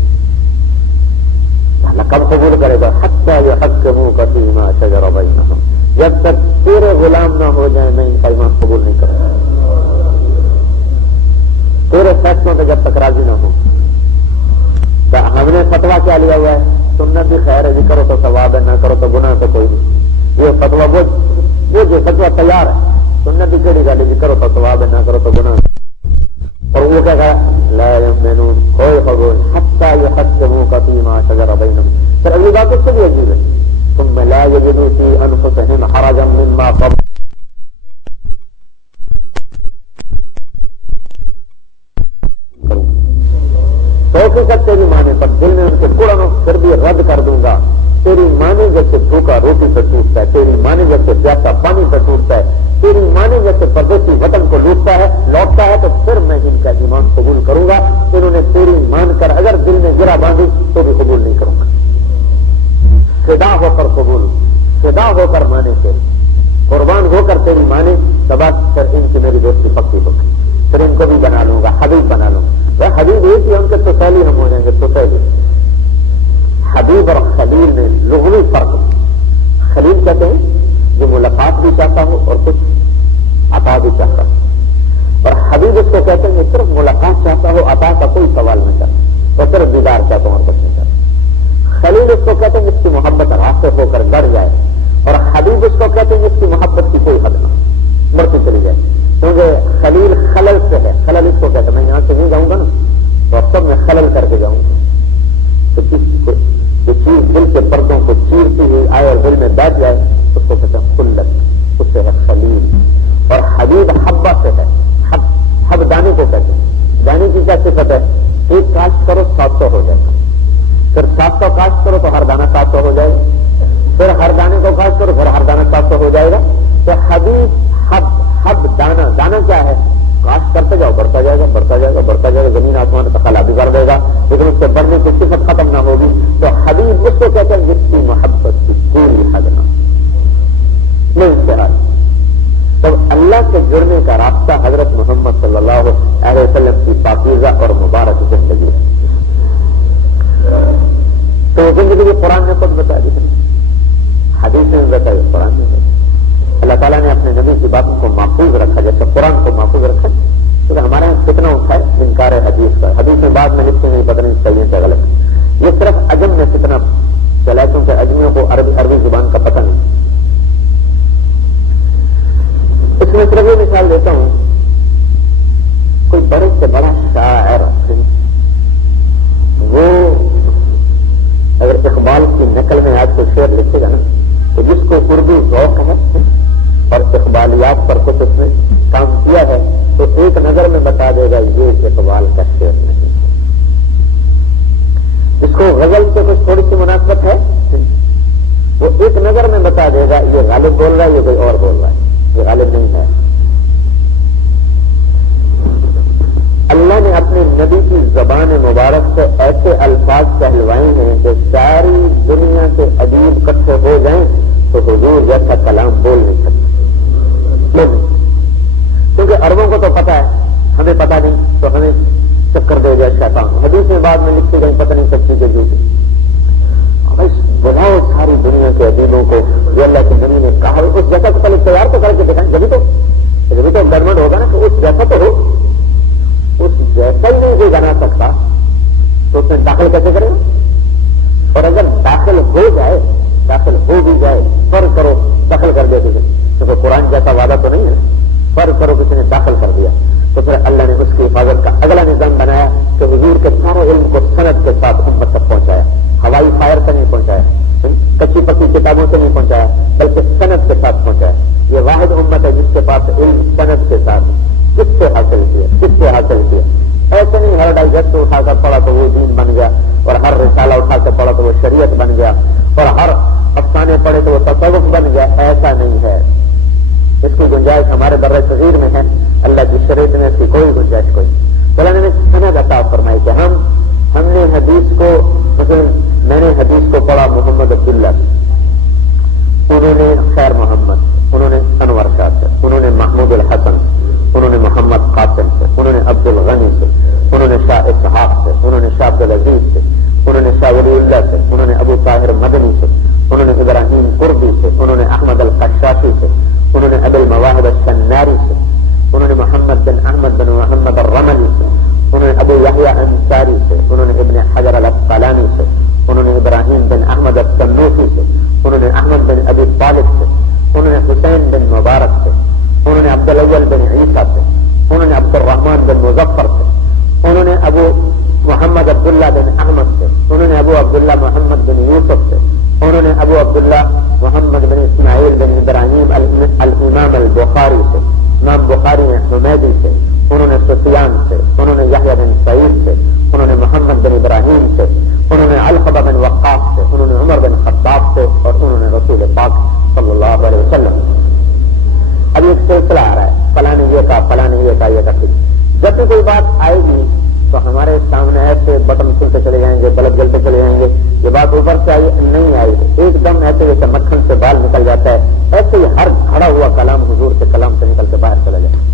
اللہ کب قبول کرے گا؟ حتی یحکموک فیما شجر بینہم، جب تک تیرے غلام نہ ہو جائیں میں ان کا ایمان قبول نہیں کروں گا. تیرے فیصلوں پہ جب تک راضی نہ ہو. تو ہم نے فتوا کیا لیا ہوا ہے؟ سنت بھی خیر ہے، جی کرو تو ثواب ہے، نہ کرو تو گناہ تو کوئی نہیں. یہ فتوا وہ جو فتوا تیار ہے، سنت بھی کہڑی گل ہے، جی کرو تو ثواب ہے، نہ کرو تو گناہ. اور وہ کیا کہا؟ لا یؤمنون، کوئی قبول حتی یحکموک فیما شجر بینہم. پھر اگلی بات اس سے بھی عجیب ہے، ثم لا یجدوا فی انفسہم حرجا مما قضیت. 100% تیری مانے پر دل میں ان کے کوڑوں پھر بھی رد کر دوں گا. تیری مانے جیسے بھوکا روٹی سے ٹوٹتا ہے، تیری مانے جیسے پیاسا پانی سے ٹوٹتا ہے، تیری مانے جیسے پردیسی وطن کو لوٹتا ہے تو پھر میں ان کا ایمان قبول کروں گا. انہوں نے تیری مان کر اگر دل میں گرا باندھی تو بھی قبول نہیں کروں گا. فدا ہو کر قبول، فدا ہو کر مانے سے، قربان ہو کر تیری مانے تبا پھر ان کی میری دوستی پکی ہوگی. پھر ان کو بھی بنا لوں گا، حبیب بنا لوں گا. حبیب ایک ہی ان کے توسیلی ہم ہو جائیں گے. توسیلی حبیب اور خلیل میں لغوی فرق. خلیل کہتے ہیں جو ملاقات بھی چاہتا ہو اور کچھ عطا بھی چاہتا ہو، اور حبیب اس کو کہتے ہیں صرف ملاقات چاہتا ہو، عطا کا کوئی سوال نہیں کرتا، تو صرف دیدار چاہتا ہوں اور کچھ نہیں چاہتا. خلیل اس کو کہتے ہیں جس کی محبت راستے ہو کر ڈر جائے، اور حبیب اس کو کہتے ہیں جس کی محبت کی کوئی حد نہ بڑھتی چلی جائے. کیونکہ خلیل خلل سے ہے، خلل اس کو کہتے ہیں میں یہاں سے نہیں جاؤں گا نا تو اب سب میں خلل کر کے جاؤں گا. تو جو چیز دل کے پردوں کو چیرتی ہوئی آئے اور دل میں بیٹھ جائے اس کو کہتے ہیں خلت، اس سے ہے خلیل. اور حبیب حبہ سے ہے، حب دانے کو کہتے ہیں. دانے کی کیا صفت ہے؟ ایک کاشت کرو 700 ہو جائے گا، پھر 700 کاشت کرو تو ہر دانہ 700 ہو جائے گا، پھر ہر دانے کو کاشت کرو پھر ہر دانہ 700 ہو جائے گا. تو حبیب حب دانا کیا ہے؟ کاشت کرتے جاؤ، بڑھتا جائے گا، بڑھتا جائے گا، بڑھتا جائے گا، زمین آسمان کا خلا بھی کر دے گا، لیکن اس سے بڑھنے کی صفت ختم نہ ہوگی. تو حبیب اس کو کہتے ہیں جس کی محبت کی کوئی حد نہ نہیں انتہا. تب اللہ سے جڑنے کا راستہ حضرت محمد صلی اللہ علیہ وسلم کی پاکیزہ اور مبارک زندگی ہے. تو وہ زندگی قرآن نے خود بتا دی، حدیث میں بتائی، قرآن میں بتائی. اللہ تعالیٰ نے اپنے نبی کی باتوں کو محفوظ رکھا جیسے قرآن کو محفوظ رکھا. کیونکہ ہمارے یہاں فتنہ اٹھا ہے انکار حدیث کا. حدیث میں بعد میں لکھتے نہیں، پتہ نہیں صحیح ہے غلط. یہ صرف عجم میں فتنہ چلا ہے کیونکہ اجمیوں کو عربی زبان کا پتہ نہیں. اس میں صرف یہ مثال دیتا ہوں، کوئی بڑے سے بڑا شاعر وہ اگر اقبال کی نقل میں آج کوئی شعر لکھے گا نا تو جس کو اردو ذوق ہے اور اقبالیات پر کچھ اس نے کام کیا ہے تو ایک نظر میں بتا دے گا یہ اقبال کا شعر نہیں ہے. اس کو غزل سے کچھ تھوڑی سی مناسبت ہے، وہ ایک نظر میں بتا دے گا یہ غالب بول رہا ہے، یہ کوئی اور بول رہا ہے، یہ غالب نہیں ہے. اللہ نے اپنے نبی کی زبان مبارک سے ایسے الفاظ کہلوائے ہیں کہ ساری دنیا کے ادیب اکٹھے ہو جائیں تو حضور جیسا کلام بول نہیں سکتے. کیونکہ عربوں کو تو پتا ہے، ہمیں پتا نہیں تو ہمیں چکر دے گیا شیطان. حدیث میں بعد میں لکھی گئی پتہ نہیں سچی کے جھوٹی. بلاؤ ساری دنیا کے ادیبوں کو جو اللہ کے نبی نے کہا اس جیسا تو پہلے تیار تو کر کے دکھائیں، جبھی تو گڑبڑ ہوگا نا کہ اس جیسا تو ہو. اس جیسا ہی نہیں کوئی بنا سکتا تو اس میں داخل کیسے کرے گا؟ اور اگر داخل ہو جائے، داخل ہو بھی جائے، فرض کرو داخل کر دیا کسی نے، کیونکہ قرآن جیسا وعدہ تو نہیں ہے، فرض کرو کسی نے داخل کر دیا تو پھر اللہ نے اس کی حفاظت کا اگلا نظام بنایا کہ حضور کے سارے علم کو سند کے ساتھ امت تک پہنچایا. ہوائی فائر سے نہیں پہنچایا، کچی پکی کتابوں سے نہیں پہنچایا، بلکہ سند کے ساتھ پہنچایا. یہ واحد امت ہے جس کے پاس علم سند کے ساتھ. کس سے حاصل کیا؟ ایسے نہیں ہر ڈائجسٹ اٹھا کر پڑھا تو وہ دین بن گیا، اور ہر رسالہ اٹھا کر پڑھا تو وہ شریعت بن گیا، اور ہر افسانے پڑھے تو وہ تصوف بن گیا. ایسا نہیں ہے. اس کی گنجائش ہمارے بر صغیر میں ہے. اللہ کی شریعت میں اس کی کوئی الاول بن عیسیٰ سے، انہوں نے عبد الرحمن بن مظفر سے، انہوں نے ابو محمد عبداللہ بن احمد سے، انہوں نے ابو عبداللہ محمد بن یوسف سے، انہوں نے ابو عبداللہ محمد بن اسماعیل بن ابراہیم الامام البخاری سے، امام بخاری نے حمیدی سے، انہوں نے سفیان سے، انہوں نے یحییٰ بن سعید سے، انہوں نے محمد بن ابراہیم سے، انہوں نے علقمہ بن وقاص سے، انہوں نے عمر بن خطاب سے، اور انہوں نے رسول پاک صلی اللہ علیہ وسلم۔ اب ایک سلسلہ آ رہا ہے، فلاں نے یہ کہا، فلاں نے یہ کہا، یہ کہا۔ جب بھی کوئی بات آئے گی تو ہمارے سامنے ایسے بٹن کھلتے چلے جائیں گے، بلب جلتے چلے جائیں گے، یہ بات اوپر سے آئی نہیں آئی، ایک دم ایسے جیسے مکھن سے بال نکل جاتا ہے، ایسے ہی ہر کھڑا ہوا کلام حضور کے کلام سے نکل کے باہر چلا جائے۔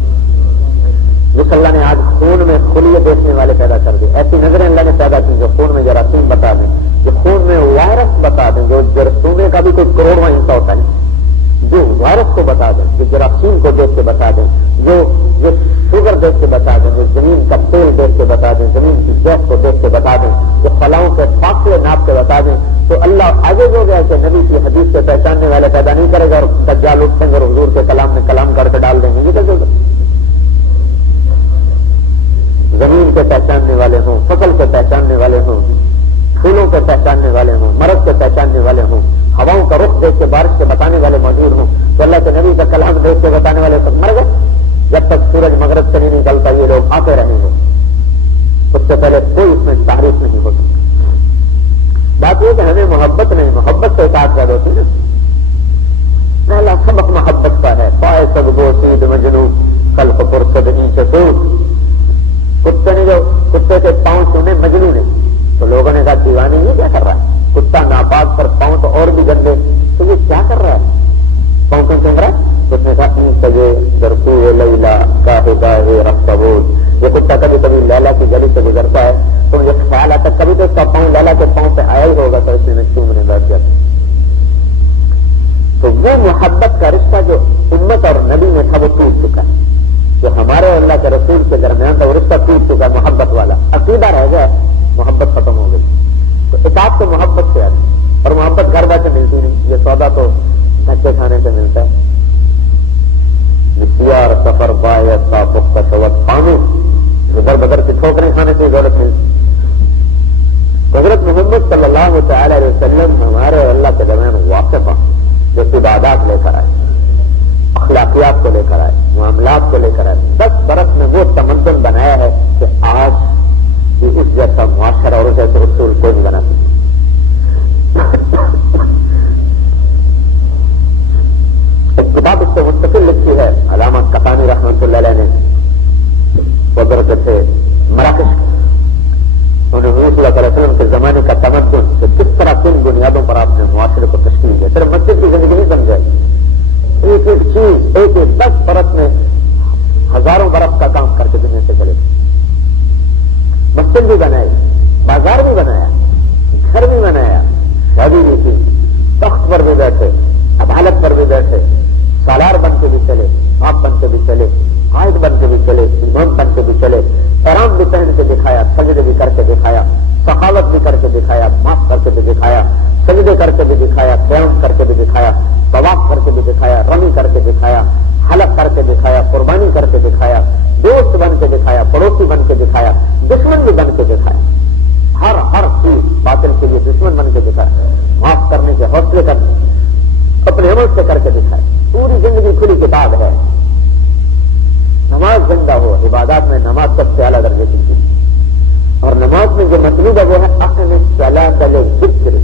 جس اللہ نے آج خون میں خلیے دیکھنے والے پیدا کر دیے، ایسی نظریں اللہ نے پیدا کی جو خون میں جراثیم بتا دیں، جو خون میں وائرس بتا دیں، جو جرثومے کا بھی کوئی کروڑواں حصہ ہوتا ہے، جو وائرس کو بتا دیں، جو جراثیم کو دیکھ کے بتا دیں، جو شوگر دیکھ کے بتا دیں، جو زمین کا تیل دیکھ کے بتا دیں، زمین کی گیس کو دیکھ کے بتا دیں، جو فلاؤں کے فاصلے ناپ کے بتا دیں، تو اللہ آگے جو گیا کہ نبی کی حدیث سے پہچاننے والے پیدا نہیں کرے گا اور دجال اٹھیں گے اور حضور کے کلام میں کلام کر کے ڈال دیں گے۔ یہ کیسے ہوگا؟ زمین کے پہچاننے والے ہوں، فصل کے پہچاننے والے ہوں، پھولوں کے پہچاننے والے ہوں، مرض کے پہچاننے والے ہوں، ہواؤں کا رخ دیکھ کے بارش کے بتانے والے موجود ہوں، تو اللہ کے نبی کا کلام دیکھ کے بتانے والے سب مر گئے۔ جب تک سورج مغرب سے نہیں نکلتا یہ لوگ آتے رہیں گے، اس سے پہلے کوئی اس میں تعریف نہیں ہو سکتی۔ بات یہ کہ ہمیں محبت نہیں، محبت سے اطاعت پیدا ہوتی ہے۔ پہلا سبق محبت کا ہے، پائے سب گوشید مجنوں خلق پرسد اینچ سود۔ کتے نے جو کتے کے پاؤں چومے مجنو نے، تو لوگوں نے کہا دیوانی یہ کیا کر رہا ہے، کتا ناپاک پر پاؤں تو اور بھی گندے، تو یہ کیا کر رہا ہے، پاؤں کیوں چوم رہا ہے؟ اس نے کہا ان سجے درکو لیلا گاہے گاہے رفتبود، یہ کتا کبھی کبھی لیلا کی گلی سے گزرتا ہے تو مجھے خیال آتا کبھی تو اس کا پاؤں لیلا کے پاؤں پہ آیا ہی ہوگا، تو اس میں چومنے بیٹھ جاتا۔ تو وہ محبت کا رشتہ جو امت اور نبی میں تھا وہ ٹوٹ چکا ہے، جو ہمارے اللہ کے رسول کے درمیان تھا وہ رشتہ ٹوٹ چکا ہے، محبت والا عقیدہ رہ گیا، محبت ختم ہو گئی۔ تو اطاعت تو محبت سے آتی، اور محبت گھر بیٹھے ملتی نہیں، یہ سودا تو دھکے کھانے سے ملتا ہے۔ بسیار سفر باید تا پختہ شود پانی، ادھر بدر کی ٹھوکریں کھانے سے ضرورت ملتی۔ حضرت محمد صلی اللہ تعالی علیہ وسلم ہمارے اللہ کے درمیان واقف ہیں، جو عبادات لے کر آئے، اخلاقیات کو لے کر آئے، معاملات کو لے کر آئے۔ 10 برس میں وہ تمدن بنایا ہے کہ آج اس جیسا معاشرہ اور اس جیسے رسول کوئی نہیں بنا سکتا۔ ایک کتاب اس سے مستقل لکھی ہے علامہ قطانی رحمۃ اللہ علیہ نے، وہ درجے تھے مراکش کے، انہوں نے حضور صلی اللہ علیہ وسلم کے زمانے کا تمدن کہ کس طرح کن بنیادوں پر آپ نے معاشرے کو تشکیل دیا، صرف مسجد کی زندگی نہیں سمجھائی، ایک ایک چیز ایک 10 برس میں ہزاروں برس کا کام کر کے دنیا سے چلے گئے۔ مسجد بھی بنائی، بازار بھی بنایا، گھر بھی بنایا، شادی بھی کی، تخت پر بھی بیٹھے، عدالت پر بھی بیٹھے، سالار بن کے بھی چلے، باپ بن کے بھی چلے، قائد بن کے بھی چلے، امام بن کے بھی چلے، احرام بھی پہن کے دکھایا، سجدے بھی کر کے دکھایا، سخاوت بھی کر کے دکھایا، معاف کر کے بھی دکھایا، سجدے کر کے بھی دکھایا، قیام کر کے بھی دکھایا، طواف کر کے بھی دکھایا، رمی کر کے دکھایا، حلق کر کے دکھایا، قربانی کر کے دکھایا، دوست بن کے دکھایا، پڑوسی بن کے دکھایا، دشمن بھی بن کے دکھایا، ہر چیز باطل کے لیے دشمن بن کے دکھایا، معاف کرنے کے حوصلے کرنے اپنے عمل سے کر کے دکھائے۔ پوری زندگی کھلی کتاب ہے۔ نماز زندہ ہو، عبادات میں نماز سب سے اعلیٰ درجے کی چیز، اور نماز میں جو مطلوب ہے وہ ہے اقم الصلاۃ للذکر،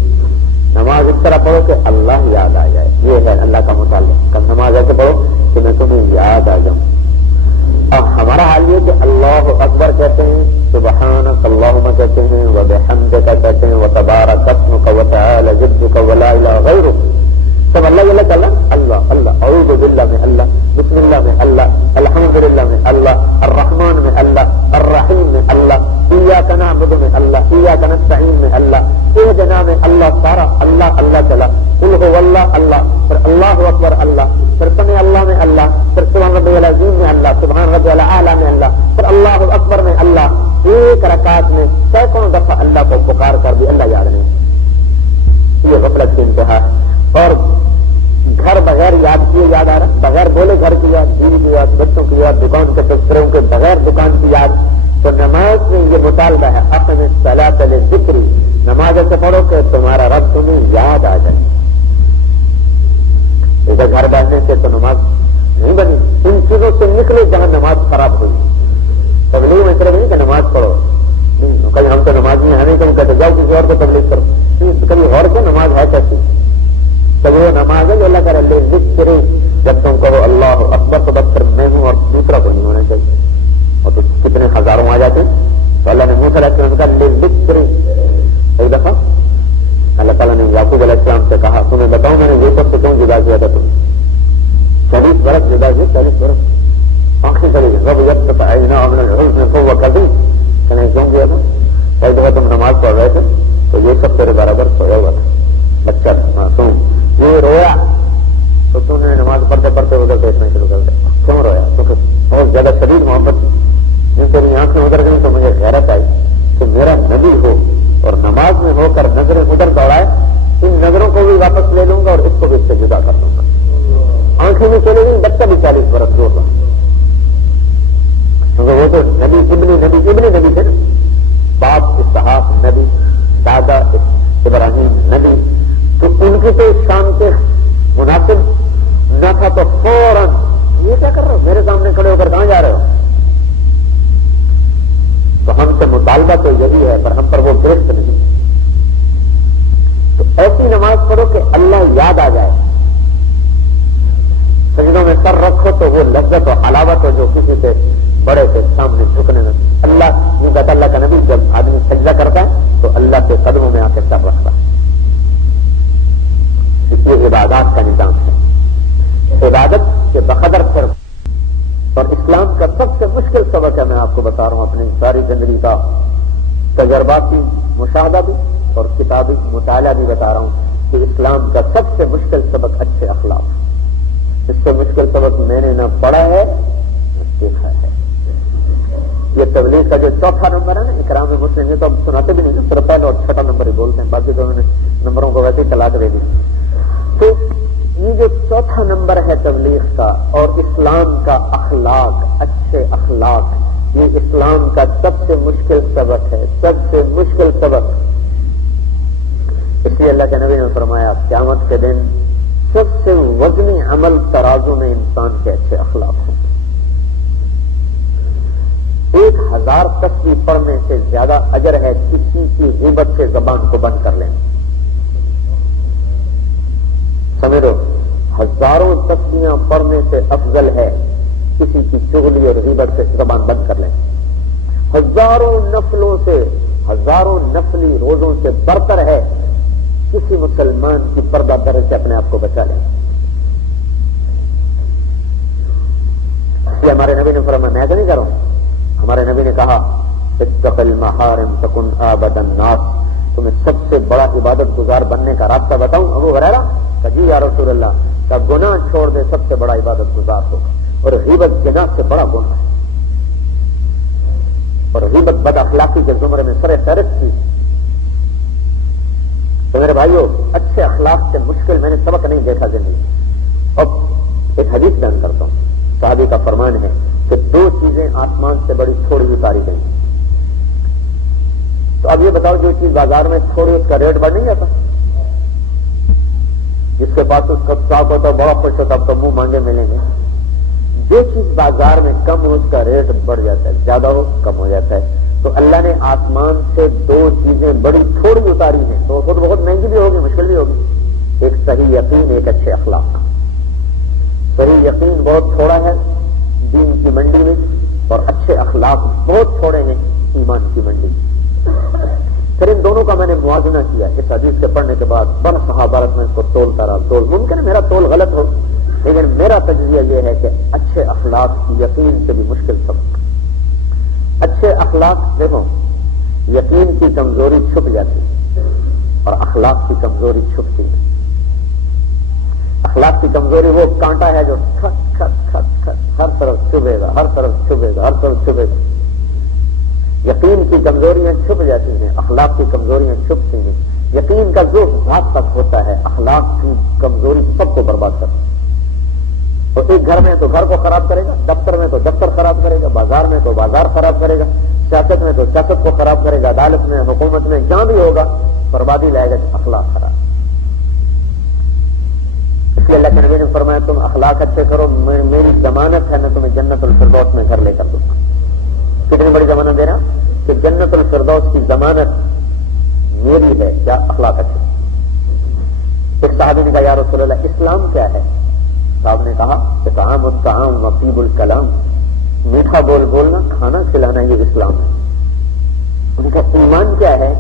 نماز اس طرح پڑھو کہ اللہ یاد آ جائے، یہ ہے اللہ کا مطالبہ۔ کب نماز ایسے پڑھو کہ میں تمہیں یاد آ جاؤں، اور ہمارا حال یہ کہ اللہ اکبر کہتے ہیں، سبحانک اللہم کہتے ہیں، وبحمدک کہتے ہیں، وتبارک اسمک وتعالی جدک ولا الہ غیرک، سب اللہ اللہ اللہ اللہ، اعوذ باللہ میں اللہ، بسم اللہ میں اللہ، الحمدللہ میں اللہ، الرحمن میں اللہ، الرحیم میں اللہ، ایاک نعبد میں اللہ، ایاک نستعین میں اللہ، اہدنا میں اللہ، سارا اللہ اللہ چلا، قل هو اللہ اللہ، پھر اللہ اکبر اللہ، پھر سمع اللہ میں اللہ، پھر سبحان ربی العظیم میں اللہ، سبحان ربی الاعلی میں اللہ، پھر اللہ اکبر میں اللہ۔ ایک رکعت میں سینکڑوں دفعہ اللہ کو پکار کر بھی اللہ یاد نہیں، یہ غفلت کی انتہا ہے۔ اور گھر بغیر یاد کیے یاد آ رہا، بغیر بولے گھر کی یاد، بیوی کی یاد، بچوں زیادہ شدید محبت تھی. جب تیری آنکھیں ادھر گئی تو مجھے غیرت آئی کہ میرا نبی ہو اور نماز میں ہو کر نظریں ادھر دوڑائے، ان نظروں کو بھی واپس لے لوں گا اور اس کو بھی اس سے جدا کر دوں گا. آنکھیں میں چلے گئی، بچہ بھی 40 برس دور رہا، کیونکہ وہ تو نبی ابن نبی تھے نا. باپ اسحاق نبی، دادا ابراہیم نبی، تو ان کی تو شان کے مناسب نہ تھا تو فوراً یہ کیا کر رہے ہو، میرے سامنے کھڑے ہو کر کہاں جا رہے ہو؟ تو ہم سے مطالبہ تو یہی ہے پر ہم پر وہ گرفت نہیں. تو ایسی نماز پڑھو کہ اللہ یاد آ جائے، سجدوں میں سر رکھو تو وہ لذت اور حلاوت ہو جو کسی سے بڑے کے سامنے جھکنے میں. اللہ یوں کہتا اللہ کا نبی جب آدمی سجدہ کرتا ہے تو اللہ کے قدموں میں آ کے سر رکھتا ہے. یہ عبادات کا نظام ہے. عبادت کے بقدر فرق. اور اسلام کا سب سے مشکل سبق ہے، میں آپ کو بتا رہا ہوں اپنی ساری زندگی کا تجرباتی مشاہدہ بھی اور کتابی مطالعہ بھی بتا رہا ہوں کہ اسلام کا سب سے مشکل سبق اچھے اخلاق. اس سے مشکل سبق میں نے نہ پڑھا ہے نہ سیکھا ہے. یہ تبلیغ کا جو چوتھا نمبر ہے نا اکرام مسلم، یہ تو اب سناتے بھی نہیں نا، صرف پہلا اور چھٹا نمبر ہی بولتے ہیں، باقی تو انہوں نے نمبروں کو ویسے ہی طلاق دے دی. تو یہ جو چوتھا نمبر ہے تبلیغ کا اور اسلام کا اخلاق، اچھے اخلاق، یہ اسلام کا سب سے مشکل سبق ہے، سب سے مشکل سبق. اس لیے اللہ کے نبی نے فرمایا قیامت کے دن سب سے وزنی عمل ترازو میں انسان کے اچھے اخلاق ہوں. 1000 تسبیح پڑھنے سے زیادہ اجر ہے کسی کی غیبت سے زبان کو بند کر لینا. سمجھو، 1000 تسبیحاں پڑھنے سے افضل ہے کسی کی چغلی اور غیبت سے زبان بند کر لینا. 1000 نفلوں سے، 1000 نفلی روزوں سے برتر ہے کسی مسلمان کی پردہ دری سے اپنے آپ کو بچا لیں. یہ ہمارے نبی نے فرمایا، میں تو نہیں کر رہا ہوں، ہمارے نبی نے کہا اتق المحارم تکن عابد الناس. تمہیں سب سے بڑا عبادت گزار بننے کا راستہ بتاؤں؟ ابو ہریرہ کہ جی یا رسول اللہ. کا گناہ چھوڑ دے سب سے بڑا عبادت گزار ہوگا. اور غیبت جناح سے بڑا گناہ ہے، اور غیبت بد اخلاقی کے زمرے میں سر فہرست تھی. تو میرے بھائیو، اچھے اخلاق سے مشکل میں نے سبق نہیں دیکھا زندگی. اب ایک حدیث بیان کرتا ہوں. صحابی کا فرمان ہے کہ 2 چیزیں آسمان سے بڑی تھوڑی اتاری گئی. تو اب یہ بتاؤ، جو چیز بازار میں تھوڑی اس کا ریٹ بڑھ نہیں جاتا؟ جس کے پاس اس کا اسٹاک ہوتا ہے بڑا خوش ہوتا، اب تو منہ مانگے ملیں گے. جو چیز بازار میں کم ہو اس کا ریٹ بڑھ جاتا ہے، زیادہ ہو کم ہو جاتا ہے. تو اللہ نے آسمان سے 2 چیزیں بڑی تھوڑی اتاری ہیں، تو خود بہت مہنگی بھی ہوگی، مشکل بھی ہوگی. ایک صحیح یقین، ایک اچھے اخلاق. صحیح یقین بہت تھوڑا ہے دین کی منڈی میں، اور اچھے اخلاق بہت تھوڑے ہیں ایمان کی منڈی میں. پھر ان دونوں کا میں نے موازنہ کیا اس حدیث کے پڑھنے کے بعد. بڑا صحابہ میں اس کو تولتا رہا. ممکن ہے میرا تول غلط ہو، لیکن میرا تجزیہ یہ ہے کہ اچھے اخلاق کی یقین سے بھی مشکل سبق. اچھے اخلاق، دیکھو، یقین کی کمزوری چھپ جاتی ہے اور اخلاق کی کمزوری چھپتی ہے. اخلاق کی کمزوری وہ کانٹا ہے جو کھٹ کھٹ کھٹ کھٹ ہر طرف چبھے گا، ہر طرف چبھے گا، ہر طرف چبھے گا. یقین کی کمزوریاں چھپ جاتی ہیں، اخلاق کی کمزوریاں چھپتی ہیں. یقین کا ذوق ذات تک ہوتا ہے، اخلاق کی کمزوری سب کو برباد کرتی ہے. اور ایک گھر میں تو گھر کو خراب کرے گا، دفتر میں تو دفتر خراب کرے گا، بازار میں تو بازار خراب کرے گا، سیاست میں تو سیاست کو خراب کرے گا، عدالت میں، حکومت میں، جہاں بھی ہوگا بربادی لائے گا اخلاق خراب. اس لیے اللہ کے نبی نے فرمایا تم اخلاق اچھے کرو، میری ضمانت ہے میں تمہیں جنت الفردوس میں گھر لے کر دوں گا. کتنی بڑی ضمانت دے رہا کہ جنت الفردوس کی ضمانت میری ہے. کیا؟ اخلاق اچھے. ایک صحابی نے کہا یا رسول اللہ اسلام کیا ہے؟ صاحب نے کہا کہ طعام الطعام وطیب الکلام، میٹھا بول بولنا، کھانا کھلانا، یہ اسلام ہے. انہوں نے کہا ایمان کیا ہے؟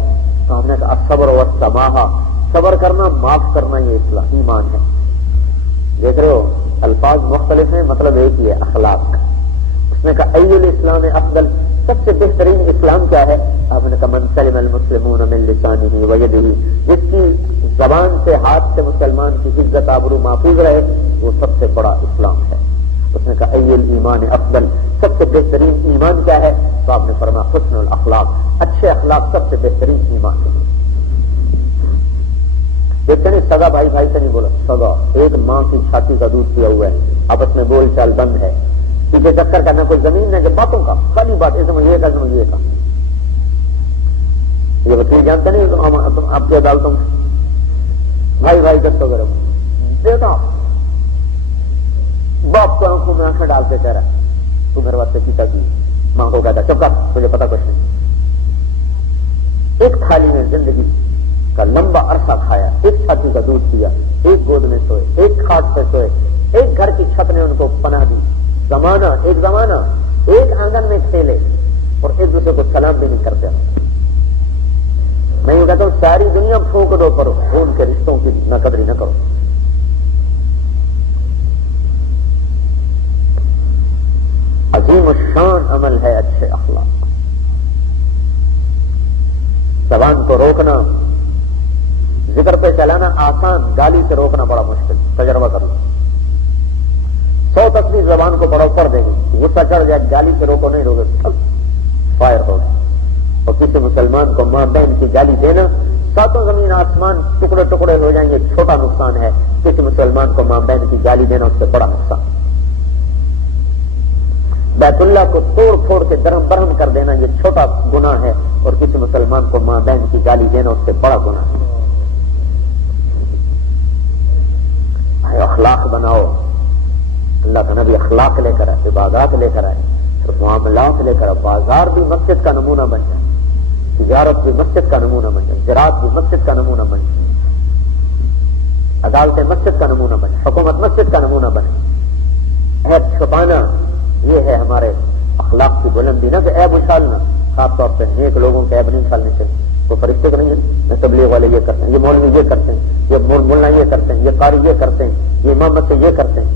صاحب نے کہا صبر والسماحہ، صبر کرنا، معاف کرنا، یہ اسلام ایمان ہے. دیکھ رہے ہو الفاظ مختلف ہیں، مطلب ایک ہی ہے، اخلاق. اس نے کہا ای الاسلام افضل، سب سے بہترین اسلام کیا ہے؟ آپ نے کہا من سلم المسلمون من لسانہ ویدہ، جس کی زبان سے، ہاتھ سے مسلمان کی عزت آبرو محفوظ رہے، وہ سب سے بڑا اسلام ہے. اس نے کہا ای الایمان افضل، سب سے بہترین ایمان کیا ہے؟ تو آپ نے فرمایا حسن الاخلاق، اچھے اخلاق سب سے بہترین ایمان ہے۔ دیکھتے نہیں سگا بھائی بھائی سے نہیں بولا، سگا ایک ماں کی چھاتی کا دودھ پیا ہوا ہے، آپس میں بول چال بند ہے، پیچھے چکر کرنا کوئی زمین ہے کہ باتوں کا خالی بات، اسم یہ کا اسم یہ کا، یہ وکیل جانتے نہیں تم آپ کی عدالتوں میں بھائی بھائی کا تو گرم دیتا باپ کو آنکھوں میں آنکھیں ڈال کے کہہ رہا ہے تو میرے واسطے پیتا کی، ماں کو کہتا چپ کر تجھے پتا کچھ نہیں۔ ایک تھالی میں زندگی کا لمبا عرصہ کھایا، ایک چھاتی کا دودھ پیا، ایک گود میں سوئے، ایک کھاٹ پہ سوئے، ایک گھر کی چھت نے ان کو پناہ دی، زمانہ ایک آنگن میں کھیلے اور ایک دوسرے کو سلام بھی نہیں کرتے۔ میں یہ کہتا ہوں ساری دنیا پھونک دو پر خون کے رشتوں کی نہ قدری نہ کرو۔ عظیم الشان عمل ہے اچھے اخلاق۔ زبان کو روکنا، ذکر پہ چلانا آسان، گالی سے روکنا بڑا مشکل، تجربہ کرنا۔ 100 تصویر زبان کو پڑھو پڑھ دے گی، غصہ چڑھ جائے گالی سے روکو نہیں روکے فائر ہوگا۔ اور کسی مسلمان کو ماں بہن کی گالی دینا، 7 زمین آسمان ٹکڑے ٹکڑے ہو جائیں، یہ چھوٹا نقصان ہے۔ کسی مسلمان کو ماں بہن کی گالی دینا اس سے بڑا نقصان۔ بیت اللہ کو توڑ پھوڑ کے درہم برہم کر دینا یہ چھوٹا گناہ ہے، اور کسی مسلمان کو ماں بہن کی گالی دینا اس سے بڑا گناہ ہے۔ اخلاق بناؤ، اللہ کا نبی اخلاق لے کر آئے، عبادات لے کر آئے، معاملات لے کر آئے۔ بازار بھی مسجد کا نمونہ بن جائے، تجارت بھی مسجد کا نمونہ بن جائے، زراعت بھی مسجد کا نمونہ بن جائے، عدالتیں مسجد کا نمونہ بنے، حکومت مسجد کا نمونہ بنے۔ عیب چھپانا یہ ہے ہمارے اخلاق کی بلندی، نہ کہ عیب اچھالنا، خاص طور پہ نیک لوگوں کے عیب نہیں اچھالنے چاہیے۔ وہ فرشتے کو نہیں ہے، تبلیغ والے یہ کرتے ہیں، یہ مولوی یہ کرتے ہیں، یہ مولانا یہ کرتے ہیں، یہ قاری یہ کرتے ہیں، یہ امامت سے یہ کرتے ہیں۔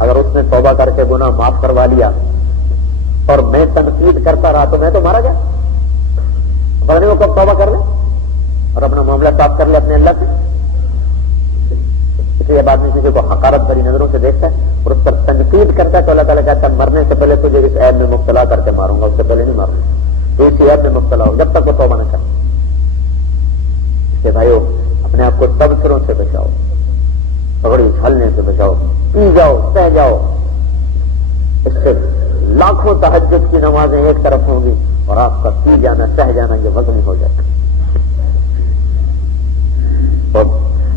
اگر اس نے توبہ کر کے گناہ معاف کروا لیا اور میں تنقید کرتا رہا تو میں تو مارا گیا۔ پڑھنے کو کب توبہ کر لے اور اپنا معاملہ صاف کر لے اپنے اللہ سے۔ اس لیے بعد میں کسی کو حقارت بھری نظروں سے دیکھتا ہے اور اس پر تنقید کرتا ہے تو اللہ تعالیٰ کہتا ہے مرنے سے پہلے تجھے اس عیب میں مبتلا کر کے ماروں گا، اس سے پہلے نہیں ماروں گا، تو اسی عیب میں مبتلا ہو جب تک وہ توبہ نہ کرے۔ اس کے بھائیو اپنے آپ کو تبصروں سے بچاؤ، پگڑی اچھالنے سے بچاؤ، پی جاؤ سہ جاؤ، اس سے لاکھوں تہجد کی نمازیں ایک طرف ہوں گی اور آپ کا پی جانا سہ جانا یہ وزنی ہو جائے گا۔ اور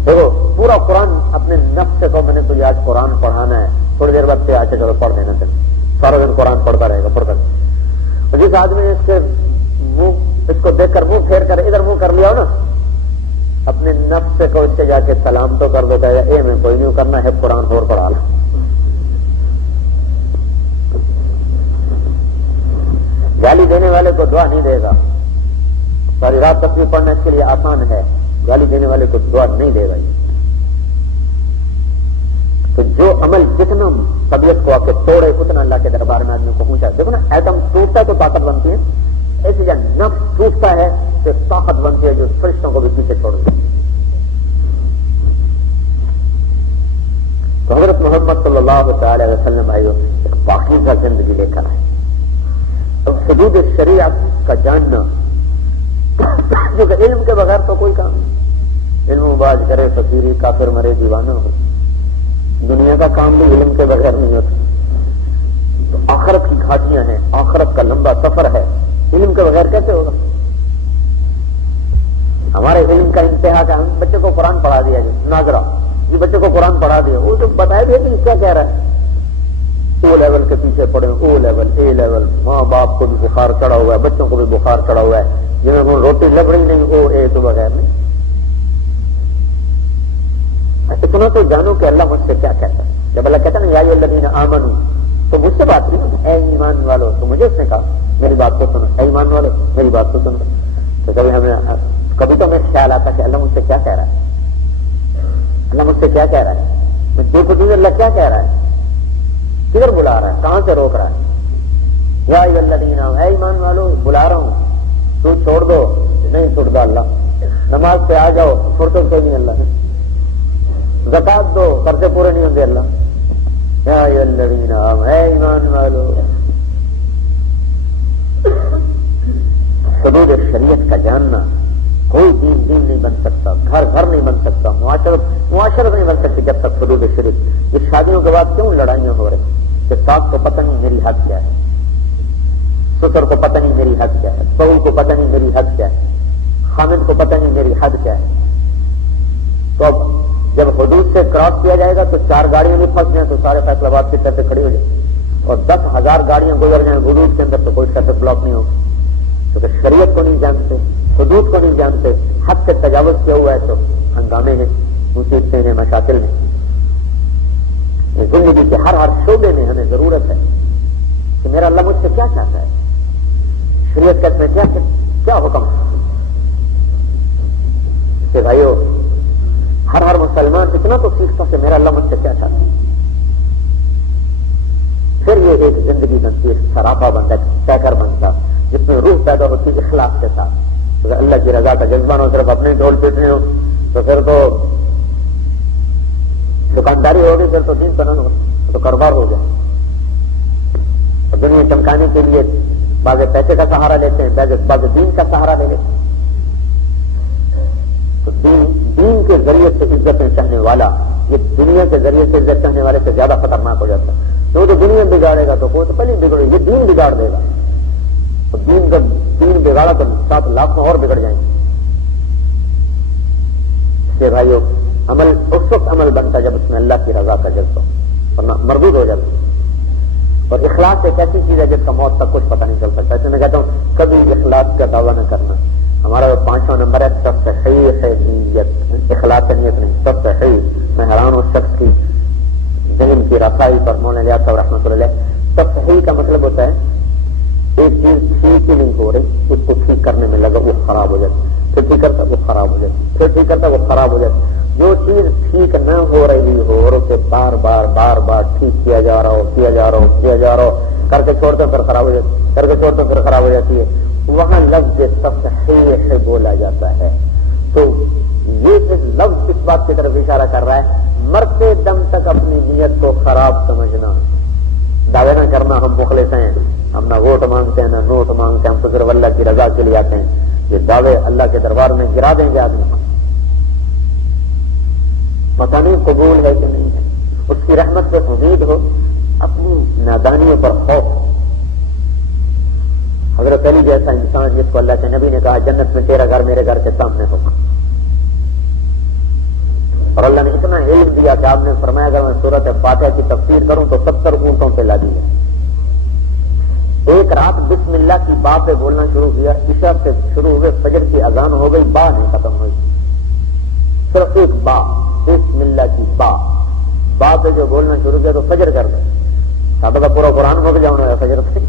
دیکھو پورا قرآن اپنے نفس سے کو میں نے تجھے آج قرآن پڑھانا ہے، تھوڑی دیر بعد سے آچے چلو پڑھ دینا چاہیے، سارا دن قرآن پڑھتا رہے گا پڑھتا رہے گا۔ اور جس آدمی نے اس کو دیکھ کر منہ پھیر کر ادھر منہ کر لیا ہو نا، اپنے نفس سے کو اس سے جا کے سلام تو کر دیتا ہے، اے میں کوئی نہیں کرنا ہے قرآن اور پڑھا لا۔ گالی دینے والے کو دعا نہیں دے گا، ساری رات تصویر پڑھنا اس کے لیے آسان ہے، گالی دینے والے کو دعا نہیں دے گا۔ تو جو عمل جتنا طبیعت کو آ کے توڑے اتنا اللہ کے دربار میں آدمی کو پہنچا۔ دیکھو نا ایٹم ٹوٹتا ہے تو طاقت بنتی ہے، ایسے جب نفس ٹوٹتا ہے تو طاقت بنتی ہے جو فرشتوں کو بھی پیچھے چھوڑ دیتی ہے۔ تو حضرت محمد صلی اللہ تعالی علیہ وسلم بھائیو ایک پاکیزہ زندگی لے کر آئے، حدود شریعت کا جاننا، جو کہ علم کے بغیر تو کوئی کام نہیں۔ علم باز کرے فقیری، کافر مرے دیوانہ ہو، دنیا کا کام بھی علم کے بغیر نہیں ہوتا۔ تو آخرت کی گھاٹیاں ہیں، آخرت کا لمبا سفر ہے، علم کے بغیر کیسے ہوگا؟ ہمارے علم کا انتہا کا ہم بچے کو قرآن پڑھا دیا جی، ناظرہ جی بچے کو قرآن پڑھا دیا، وہ تو بتایا بھی کہ کیا کہہ رہا ہے، او لیول کے پیچھے پڑے، او لیول اے لیول، ماں باپ کو بھی بخار چڑھا ہوا ہے، بچوں کو بھی بخار چڑھا ہوا ہے، جنہوں نے روٹی لگ رہی نہیں او اے تو بغیر نہیں۔ اتنا تو جانو کہ اللہ مجھ سے کیا کہتا ہے۔ جب اللہ کہتا ہے نا یا الذین آمنوا، تو مجھ سے بات نہیں، اے ایمان والو، تو مجھے اس نے کہا میری بات تو سنو، اے ایمان والو میری بات تو سنو۔ تو کبھی تو میں خیال آتا کہ اللہ مجھ سے کیا کہہ رہا ہے، اللہ مجھ سے کیا کہہ رہا ہے، میں دیکھو تجھے اللہ کیا کہہ رہا ہے، کدھر بلا رہا ہے، کہاں سے روک رہا ہے۔ یا الذین آمنوا، اے ایمان والو بلا رہا ہوں، تو چھوڑ دو، نہیں چھوڑتا اللہ، نماز پہ آ جاؤ، چھوڑ تو کوئی نہیں اللہ ہے، زکات دو، قرضے پورے نہیں ہوتے اللہ، یا ایھا الذین آمنوا، اے ایمان والو، حدود شریعت کا جاننا، کوئی دین نہیں بن سکتا، گھر نہیں بن سکتا، معاشرت نہیں بن سکتی جب تک حدود شریعت۔ یہ شادیوں کے بعد کیوں لڑائیاں ہو رہی کہ ساس کو پتہ نہیں میری حد کیا ہے، سسر کو پتہ نہیں میری حد کیا ہے، بہو کو پتہ نہیں میری حد کیا ہے، خامد کو پتہ نہیں میری حد کیا ہے۔ تو اب جب حدود سے کراس کیا جائے گا تو 4 گاڑیاں بھی پھنس جائیں تو سارے فیصلہ آباد کی طرف سے کھڑی ہو جائیں، اور 10,000 گاڑیاں گزر جائیں حدود کے اندر تو کوئی ٹریفک بلاک نہیں ہوگا، کیونکہ شریعت کو نہیں جانتے، حدود کو نہیں جانتے، حد سے تجاوز کیا ہوا ہے تو ہنگامے ہیں، مصیبتیں ہیں، مشاکل ہیں۔ زندگی کے ہر شعبے میں ہمیں ضرورت ہے کہ میرا اللہ مجھ سے کیا چاہتا ہے، شریعت کا اس میں کیا حکم ہے۔ کہ بھائیو، ہر مسلمان اتنا تو سیکھتا کہ میرا اللہ مجھ سے کیا چاہتا ہے، پھر یہ ایک زندگی بنتی ہے، سراپا بنتا ہے، پیکر بنتا، جس میں روح پیدا ہوتی ہے اخلاص کے ساتھ۔ اگر اللہ کی رضا کا جذبہ نہ ہو، صرف اپنے ڈھول پیٹنے ہو تو پھر تو دکانداری ہوگی، پھر تو دین پر نہ ہو تو کاروبار ہو جائے۔ اور دنیا چمکانے کے لیے بعض پیسے کا سہارا لیتے ہیں، بعض دین کا سہارا لے لیتے ہیں۔ تو دین کے ذریعے سے عزتیں چاہنے والا یہ دنیا کے ذریعے سے عزت چاہنے والے سے زیادہ خطرناک ہو جاتا ہے۔ تو دنیا بگاڑے گا تو کوئی تو پہلے بگڑے، یہ دین بگاڑ دے گا۔ تو دین بگاڑا تو 7 لاکھ میں اور بگڑ جائیں گے۔ اس لیے بھائیو، عمل اس وقت عمل بنتا ہے جب اس میں اللہ کی رضا کا جذبہ ورنہ مردود ہو جاتا ہے۔ اور اخلاص ایک ایسی چیز ہے جس کا موت تک کچھ پتہ نہیں چل سکتا۔ ایسے میں کہتا ہوں کبھی اخلاص کا دعویٰ نہ کرنا۔ ہمارا 5واں نمبر ہے تصحیح نیت، اخلاص نیت نہیں، تصحیح۔ میں حیران ہوں اس شخص کی ذہن کی رسائی پر، مولانا الیاس صاحب رحمۃ اللہ علیہ۔ تصحیح کا مطلب ہوتا ہے ایک چیز ٹھیک ہی نہیں ہو رہی، اس کو ٹھیک کرنے میں لگا، وہ خراب ہو جاتی، پھر ٹھیک کرتا وہ خراب ہو جاتی، پھر ٹھیک کرتا وہ خراب ہو جاتی۔ جو چیز ٹھیک نہ ہو رہی ہو اور اسے بار بار ٹھیک کیا جا رہا ہو، کر کے چھوڑتے پھر خراب ہو جاتی، کر کے چھوڑتے پھر خراب ہو جاتی ہے، وہاں لفظ تصحیح بولا جاتا ہے۔ تو یہ اس لفظ اس بات کی طرف اشارہ کر رہا ہے، مرتے دم تک اپنی نیت کو خراب سمجھنا، دعوے نہ کرنا ہم مخلص ہیں، ہم نہ ووٹ مانگتے ہیں نہ نوٹ مانگتے ہیں، ہم تو صرف اللہ کی رضا کے لیے آتے ہیں۔ یہ دعوے اللہ کے دربار میں گرا دیں گے آدمی، پتہ نہیں قبول ہے کہ نہیں ہے۔ اس کی رحمت سے امید ہو، اپنی نادانیوں پر خوف۔ حضرت علی جیسا انسان جس کو اللہ کے نبی نے کہا جنت میں تیرا گھر میرے گھر کے سامنے ہوگا، اور اللہ نے اتنا علم دیا کہ آپ نے فرمایا اگر میں سورۃ فاتحہ کی تفسیر کروں تو 70 اونٹوں پہ لادی ہے۔ ایک رات بسم اللہ کی با پہ بولنا شروع کیا، عشاء سے شروع ہوئے، فجر کی اذان ہو گئی، با نہیں ختم ہوئی، صرف ایک با، بسم اللہ کی با پہ جو بولنا شروع کیا تو فجر کر دے۔ سادہ کا پورا قرآن ہو گیا انہوں نے فجر سے۔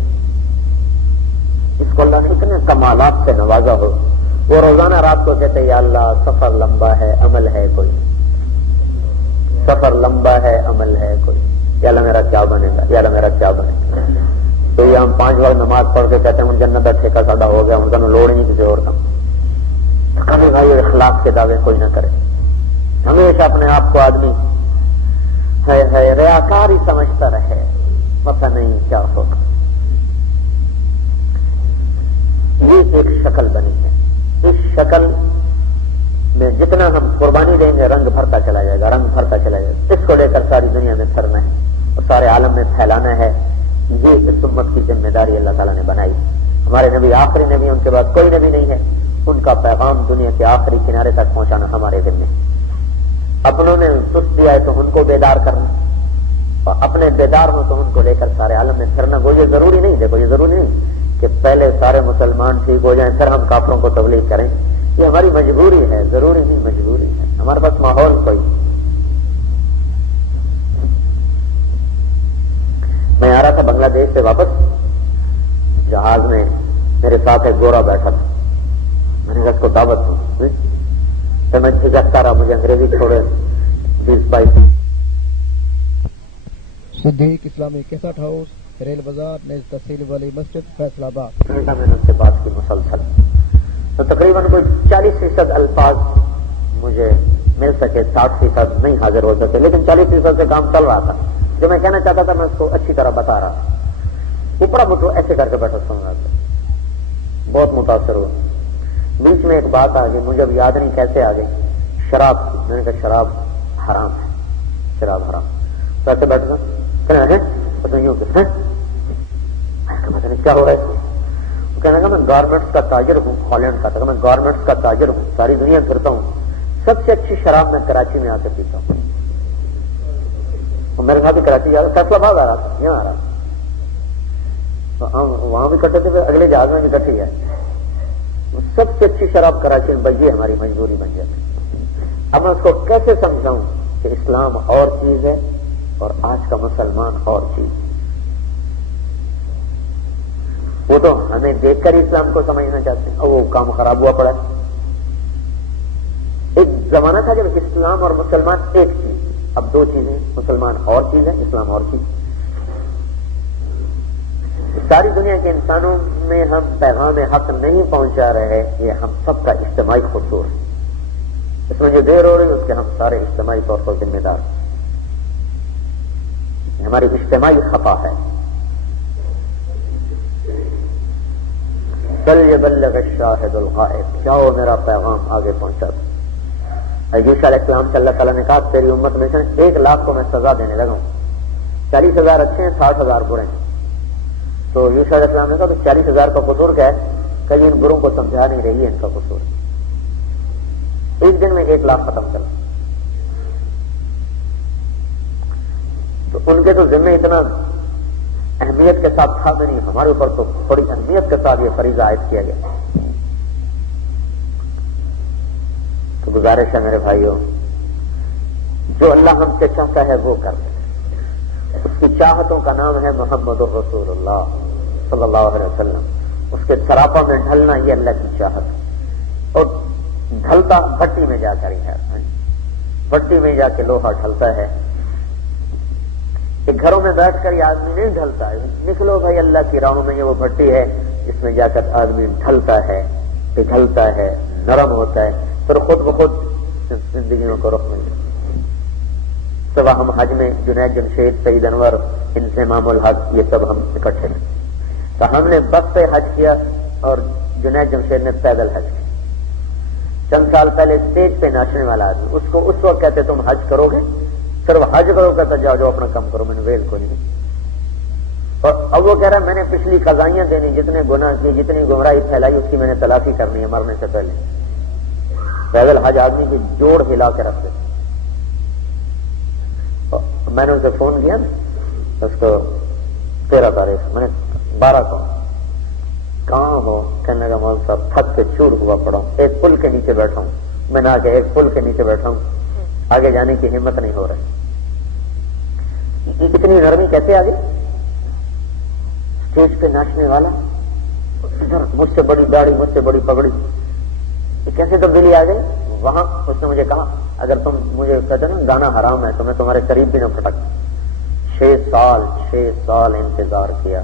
اس کو اللہ نے اتنے کمالات سے نوازا ہو، وہ روزانہ رات کو کہتے یا اللہ سفر لمبا ہے عمل ہے کوئی، سفر لمبا ہے عمل ہے کوئی، یا اللہ میرا کیا بنے گا، یا اللہ میرا کیا بنے گا۔ تو یہ ہم 5 وقت نماز پڑھ کے کہتے ہیں جنت کا ٹھیکہ ساڈا ہو گیا، ان کا لوڑ نہیں کسی اور کا۔ کبھی بھائی اخلاق کے دعوے کوئی نہ کرے، ہمیشہ اپنے آپ کو آدمی ہے ریاکار ہی سمجھتا رہے، پتہ نہیں کیا ہوگا۔ یہ ایک شکل بنی ہے، اس شکل میں جتنا ہم قربانی دیں گے رنگ بھرتا چلا جائے گا، رنگ بھرتا چلا جائے گا۔ اس کو لے کر ساری دنیا میں پھرنا ہے اور سارے عالم میں پھیلانا ہے۔ یہ اس امت کی ذمہ داری اللہ تعالیٰ نے بنائی۔ ہمارے نبی آخری نبی، ان کے بعد کوئی نبی نہیں ہے، ان کا پیغام دنیا کے آخری کنارے تک پہنچانا ہمارے ذمہ۔ اپنوں نے سست دیا ہے تو ان کو بیدار کرنا، اور اپنے بیدار ہو تو ان کو لے کر سارے عالم میں پھرنا۔ وہ یہ ضروری نہیں، دیکھو یہ ضروری نہیں کہ پہلے سارے مسلمان ٹھیک ہو جائیں پھر ہم کافروں کو تبلیغ کریں، یہ ہماری مجبوری ہے، ضروری نہیں مجبوری ہے، ہمارے پاس ماحول کوئی۔ میں آ رہا تھا بنگلہ دیش سے واپس، جہاز میں میرے ساتھ ایک گورا بیٹھا تھا، میں نے کہا اس کو دعوت دوں، تو میں جھجکتا رہا، مجھے انگریزی چھوڑے 20-22۔ صدیق اسلامی کیسٹ ہاؤس، ریل بازار، نیز تحصیل والی مسجد، فیصل آباد۔ میں نے ان سے بات کی مسلسل، تو تقریباً کوئی 40% الفاظ مجھے مل سکے، 60% نہیں حاضر ہو سکے، لیکن 40% سے کام چل رہا تھا۔ جو میں کہنا چاہتا تھا میں اس کو اچھی طرح بتا رہا تھا. اوپر مٹھو ایسے کر کے بیٹھا سن رہا تھا, بہت متاثر ہوا. بیچ میں ایک بات آ گئی, مجھے اب یاد نہیں کیسے آ گئی, شراب کی. میں نے کہا شراب حرام ہے, شراب حرام. تو ایسے بیٹھا تھا, کہنا ہے پتہ یوں کہ پتہ نہیں کیا ہو رہا ہے. کہنے لگا میں گارمنٹس کا تاجر ہوں, ہالینڈ کا تھا, میں گارمنٹس کا تاجر ہوں, ساری دنیا پھرتا ہوں, سب سے اچھی شراب میں کراچی میں آ کے پیتا ہوں. میرے ساتھ بھی کراچی جا رہا, فیصلہ آباد آ رہا تھا, یہاں آ رہا تو ہم وہاں بھی کٹے تھے, پھر اگلے جہاز میں بھی کٹھی ہے. سب سے اچھی شراب کراچی میں بن, یہ ہماری مجبوری بن جاتی. اب میں اس کو کیسے سمجھاؤں کہ اسلام اور چیز ہے اور آج کا مسلمان اور چیز. وہ تو ہمیں دیکھ کر اسلام کو سمجھنا چاہتے ہیں, اور وہ کام خراب ہوا پڑا ہے. ایک زمانہ تھا جب اسلام اور مسلمان ایک چیز, اب دو چیزیں, مسلمان اور چیز ہے, اسلام اور چیز. ساری دنیا کے انسانوں میں ہم پیغام حق نہیں پہنچا رہے, یہ ہم سب کا اجتماعی قصور ہے. اس میں جو دیر ہو رہی ہے اس کے ہم سارے اجتماعی طور پر ذمہ دار, ہماری اجتماعی خطا ہے. فَلْيَبَلِّغِ الشَّاهِدُ الْغَائِبُ, جاؤ میرا پیغام آگے پہنچا دو. یوشع علیہ السلام سے اللہ تعالیٰ نے کہا تیری امت میں سے 1,00,000 کو میں سزا دینے لگا ہوں, 40,000 اچھے ہیں, 60,000 برے ہیں. تو یوشع علیہ السلام نے کہا تو 40,000 کا قصور کیا ہے؟ کہ ان بروں کو سمجھا نہیں رہی ہے, ان کا قصور. ایک دن میں 1,00,000 ختم کرا. تو ان کے تو ذمہ اتنا اہمیت کے ساتھ تھا نہیں, ہمارے اوپر تو بڑی اہمیت کے ساتھ یہ فریضہ عائد کیا گیا. تو گزارش ہے میرے بھائیوں, جو اللہ ہم سے چاہتا ہے وہ کر لیں. اس کی چاہتوں کا نام ہے محمد رسول اللہ صلی اللہ علیہ وسلم. اس کے سراپا میں ڈھلنا یہ اللہ کی چاہت, اور ڈھلتا بھٹی میں جا کر ہی ہے. بھٹی میں جا کے لوہا ڈھلتا ہے, کہ گھروں میں بیٹھ کر یہ آدمی نہیں ڈھلتا ہے. نکلو بھائی اللہ کی راہوں میں, یہ وہ بھٹی ہے جس میں جا کر آدمی ڈھلتا ہے, پگھلتا ہے, نرم ہوتا ہے, پھر خود بخود زندگیوں کو رخ مل جاتا. صبح ہم حج میں جنید جمشید, سعید انور, انضمام الحق, یہ سب ہم اکٹھے ہیں. تو ہم نے بس پہ حج کیا اور جنید جمشید نے پیدل حج کیا. چند سال پہلے اسٹیج پہ ناچنے والا آدمی, اس کو اس وقت کہتے تم حج کرو گے, صرف حج کرو, کہتا جاؤ جاؤ اپنا کام کرو, میں نے ویل کو نہیں. اور اب وہ کہہ رہا ہے میں نے پچھلی قضائیاں دینی, جتنے گناہ کیے, جتنی گمراہی پھیلائی, اس کی میں نے تلافی کرنی ہے مرنے سے پہلے. پیدل حج آدمی کی جوڑ ہلا کے رکھ دیتے. میں نے اسے فون کیا نا, اس کو 13 تاریخ, میں نے 12 کو کہاں ہو, کہنے کا مول صاحب تھک کے چور ہوا پڑا ہوں, ایک پل کے نیچے بیٹھا ہوں. میں نہ کہ ایک پل کے نیچے بیٹھا ہوں, آگے جانے کی ہمت نہیں ہو رہی. اتنی نرمی کیسے آ گئی؟ اسٹیج پہ ناچنے والا, ادھر مجھ سے بڑی داڑھی, مجھ سے بڑی پگڑی, یہ کیسے تبدیلی آ گئی؟ وہاں اس نے مجھے کہا اگر تم مجھے کہتے نا گانا حرام ہے تو میں تمہارے قریب بھی نہ پھٹکتا. 6 سال انتظار کیا,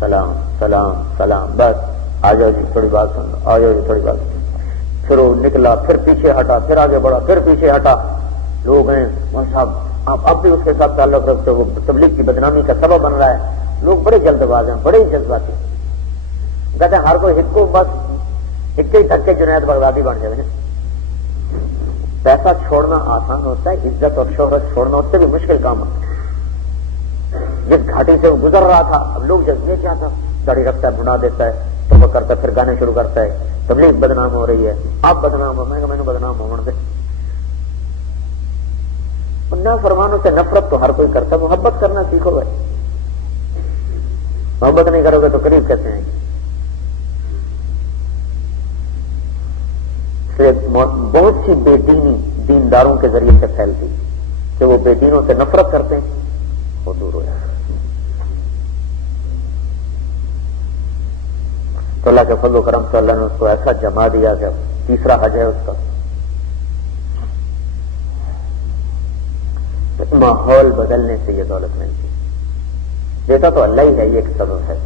سلام سلام سلام, بس آ جاؤ جی تھوڑی بات سن لو, آ جاؤ جی تھوڑی بات سن. پھر وہ نکلا, پھر پیچھے ہٹا, پھر آگے بڑھا, پھر پیچھے ہٹا. لوگ ہیں مول صاحب آپ اب بھی اس کے ساتھ تعلق رکھتے ہو, وہ تبلیغ کی بدنامی کا سبب بن رہا ہے. لوگ بڑے جلد باز ہیں, بڑے جذباتی, کہتے ہیں ہر کوئی ایک کو بس ایک ہی دھکے جنید بغدادی بن جائے. پیسہ چھوڑنا آسان ہوتا ہے, عزت اور شہرت چھوڑنا اس سے بھی مشکل کام ہوتا ہے. جس گھاٹی سے وہ گزر رہا تھا, اب لوگ جب یہ کیا تھا, داڑھی رکھتا ہے, بنا دیتا ہے, تو وہ کرتا ہے, پھر گانے شروع کرتا ہے, تبلیغ بدنام ہو رہی ہے, آپ بدنام ہو. میں نے بدنام ہو دے. نہ فرمانوں سے نفرت تو ہر کوئی کرتا ہے, محبت کرنا سیکھو بھائی. محبت نہیں کرو گے تو قریب کیسے آئیں گے؟ بہت سی بے دینی دینداروں کے ذریعے سے پھیلتی کہ وہ بے دینوں سے نفرت کرتے ہیں, وہ دور ہو جاتے. تو اللہ کے فضل و کرم سے اللہ نے اس کو ایسا جما دیا کہ تیسرا حج ہے اس کا. ماحول بدلنے سے یہ دولت ملتی, دیتا تو اللہ ہی ہے, یہ ایک سبب ہے.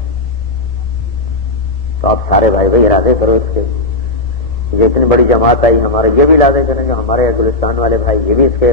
تو آپ سارے بھائی ارادے کرو اس کے, یہ اتنی بڑی جماعت آئی, ہمارے یہ بھی ارادے کریں گے, ہمارے گلستان والے بھائی یہ بھی اس کے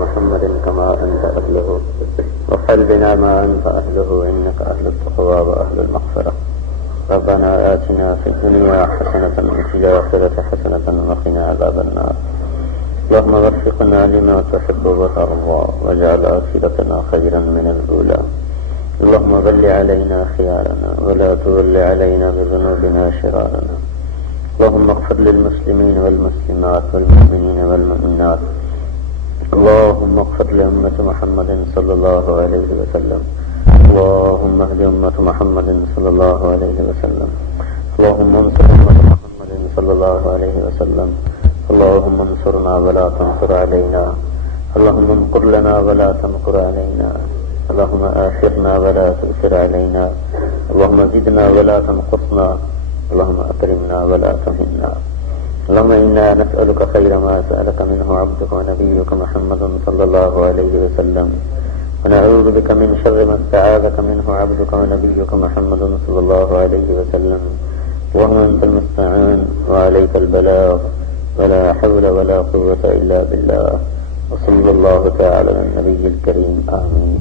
محمد كما أنت أهله وحل بنا ما أنت أهله إنك أهل التقوى وأهل المغفرة. ربنا آتنا في الدنيا حسنة وفي الآخرة حسنة وقنا عذاب النار. اللهم وفقنا لما تحب وترضى واجعل آخرتنا خيرا من الأولى. اللهم ول علينا خيارنا ولا تول علينا بذنوبنا شرارنا. اللهم اغفر للمسلمين والمسلمات والمؤمنين والمؤمنات. اللهم اغفر لأمة محمد صلى الله عليه وسلم. اللهم اهد أمة محمد صلى الله عليه وسلم. اللهم انصر أمة محمد صلى الله عليه وسلم. اللهم انصرنا ولا تنصر علينا. اللهم انصر لنا ولا تنصر علينا. اللهم آثرنا ولا تؤثر علينا. اللهم زدنا ولا تنقصنا. اللهم أكرمنا ولا تهنا. اللهم إنا نسألك خير ما سألك منه عبدك ونبيك محمد صلى الله عليه وسلم، ونعوذ بك من شر ما استعاذك منه عبدك ونبيك محمد صلى الله عليه وسلم. اللهم أنت المستعان وعليك البلاغ ولا حول ولا قوة إلا بالله. وصلى الله تعالى على النبي الكريم. آمين.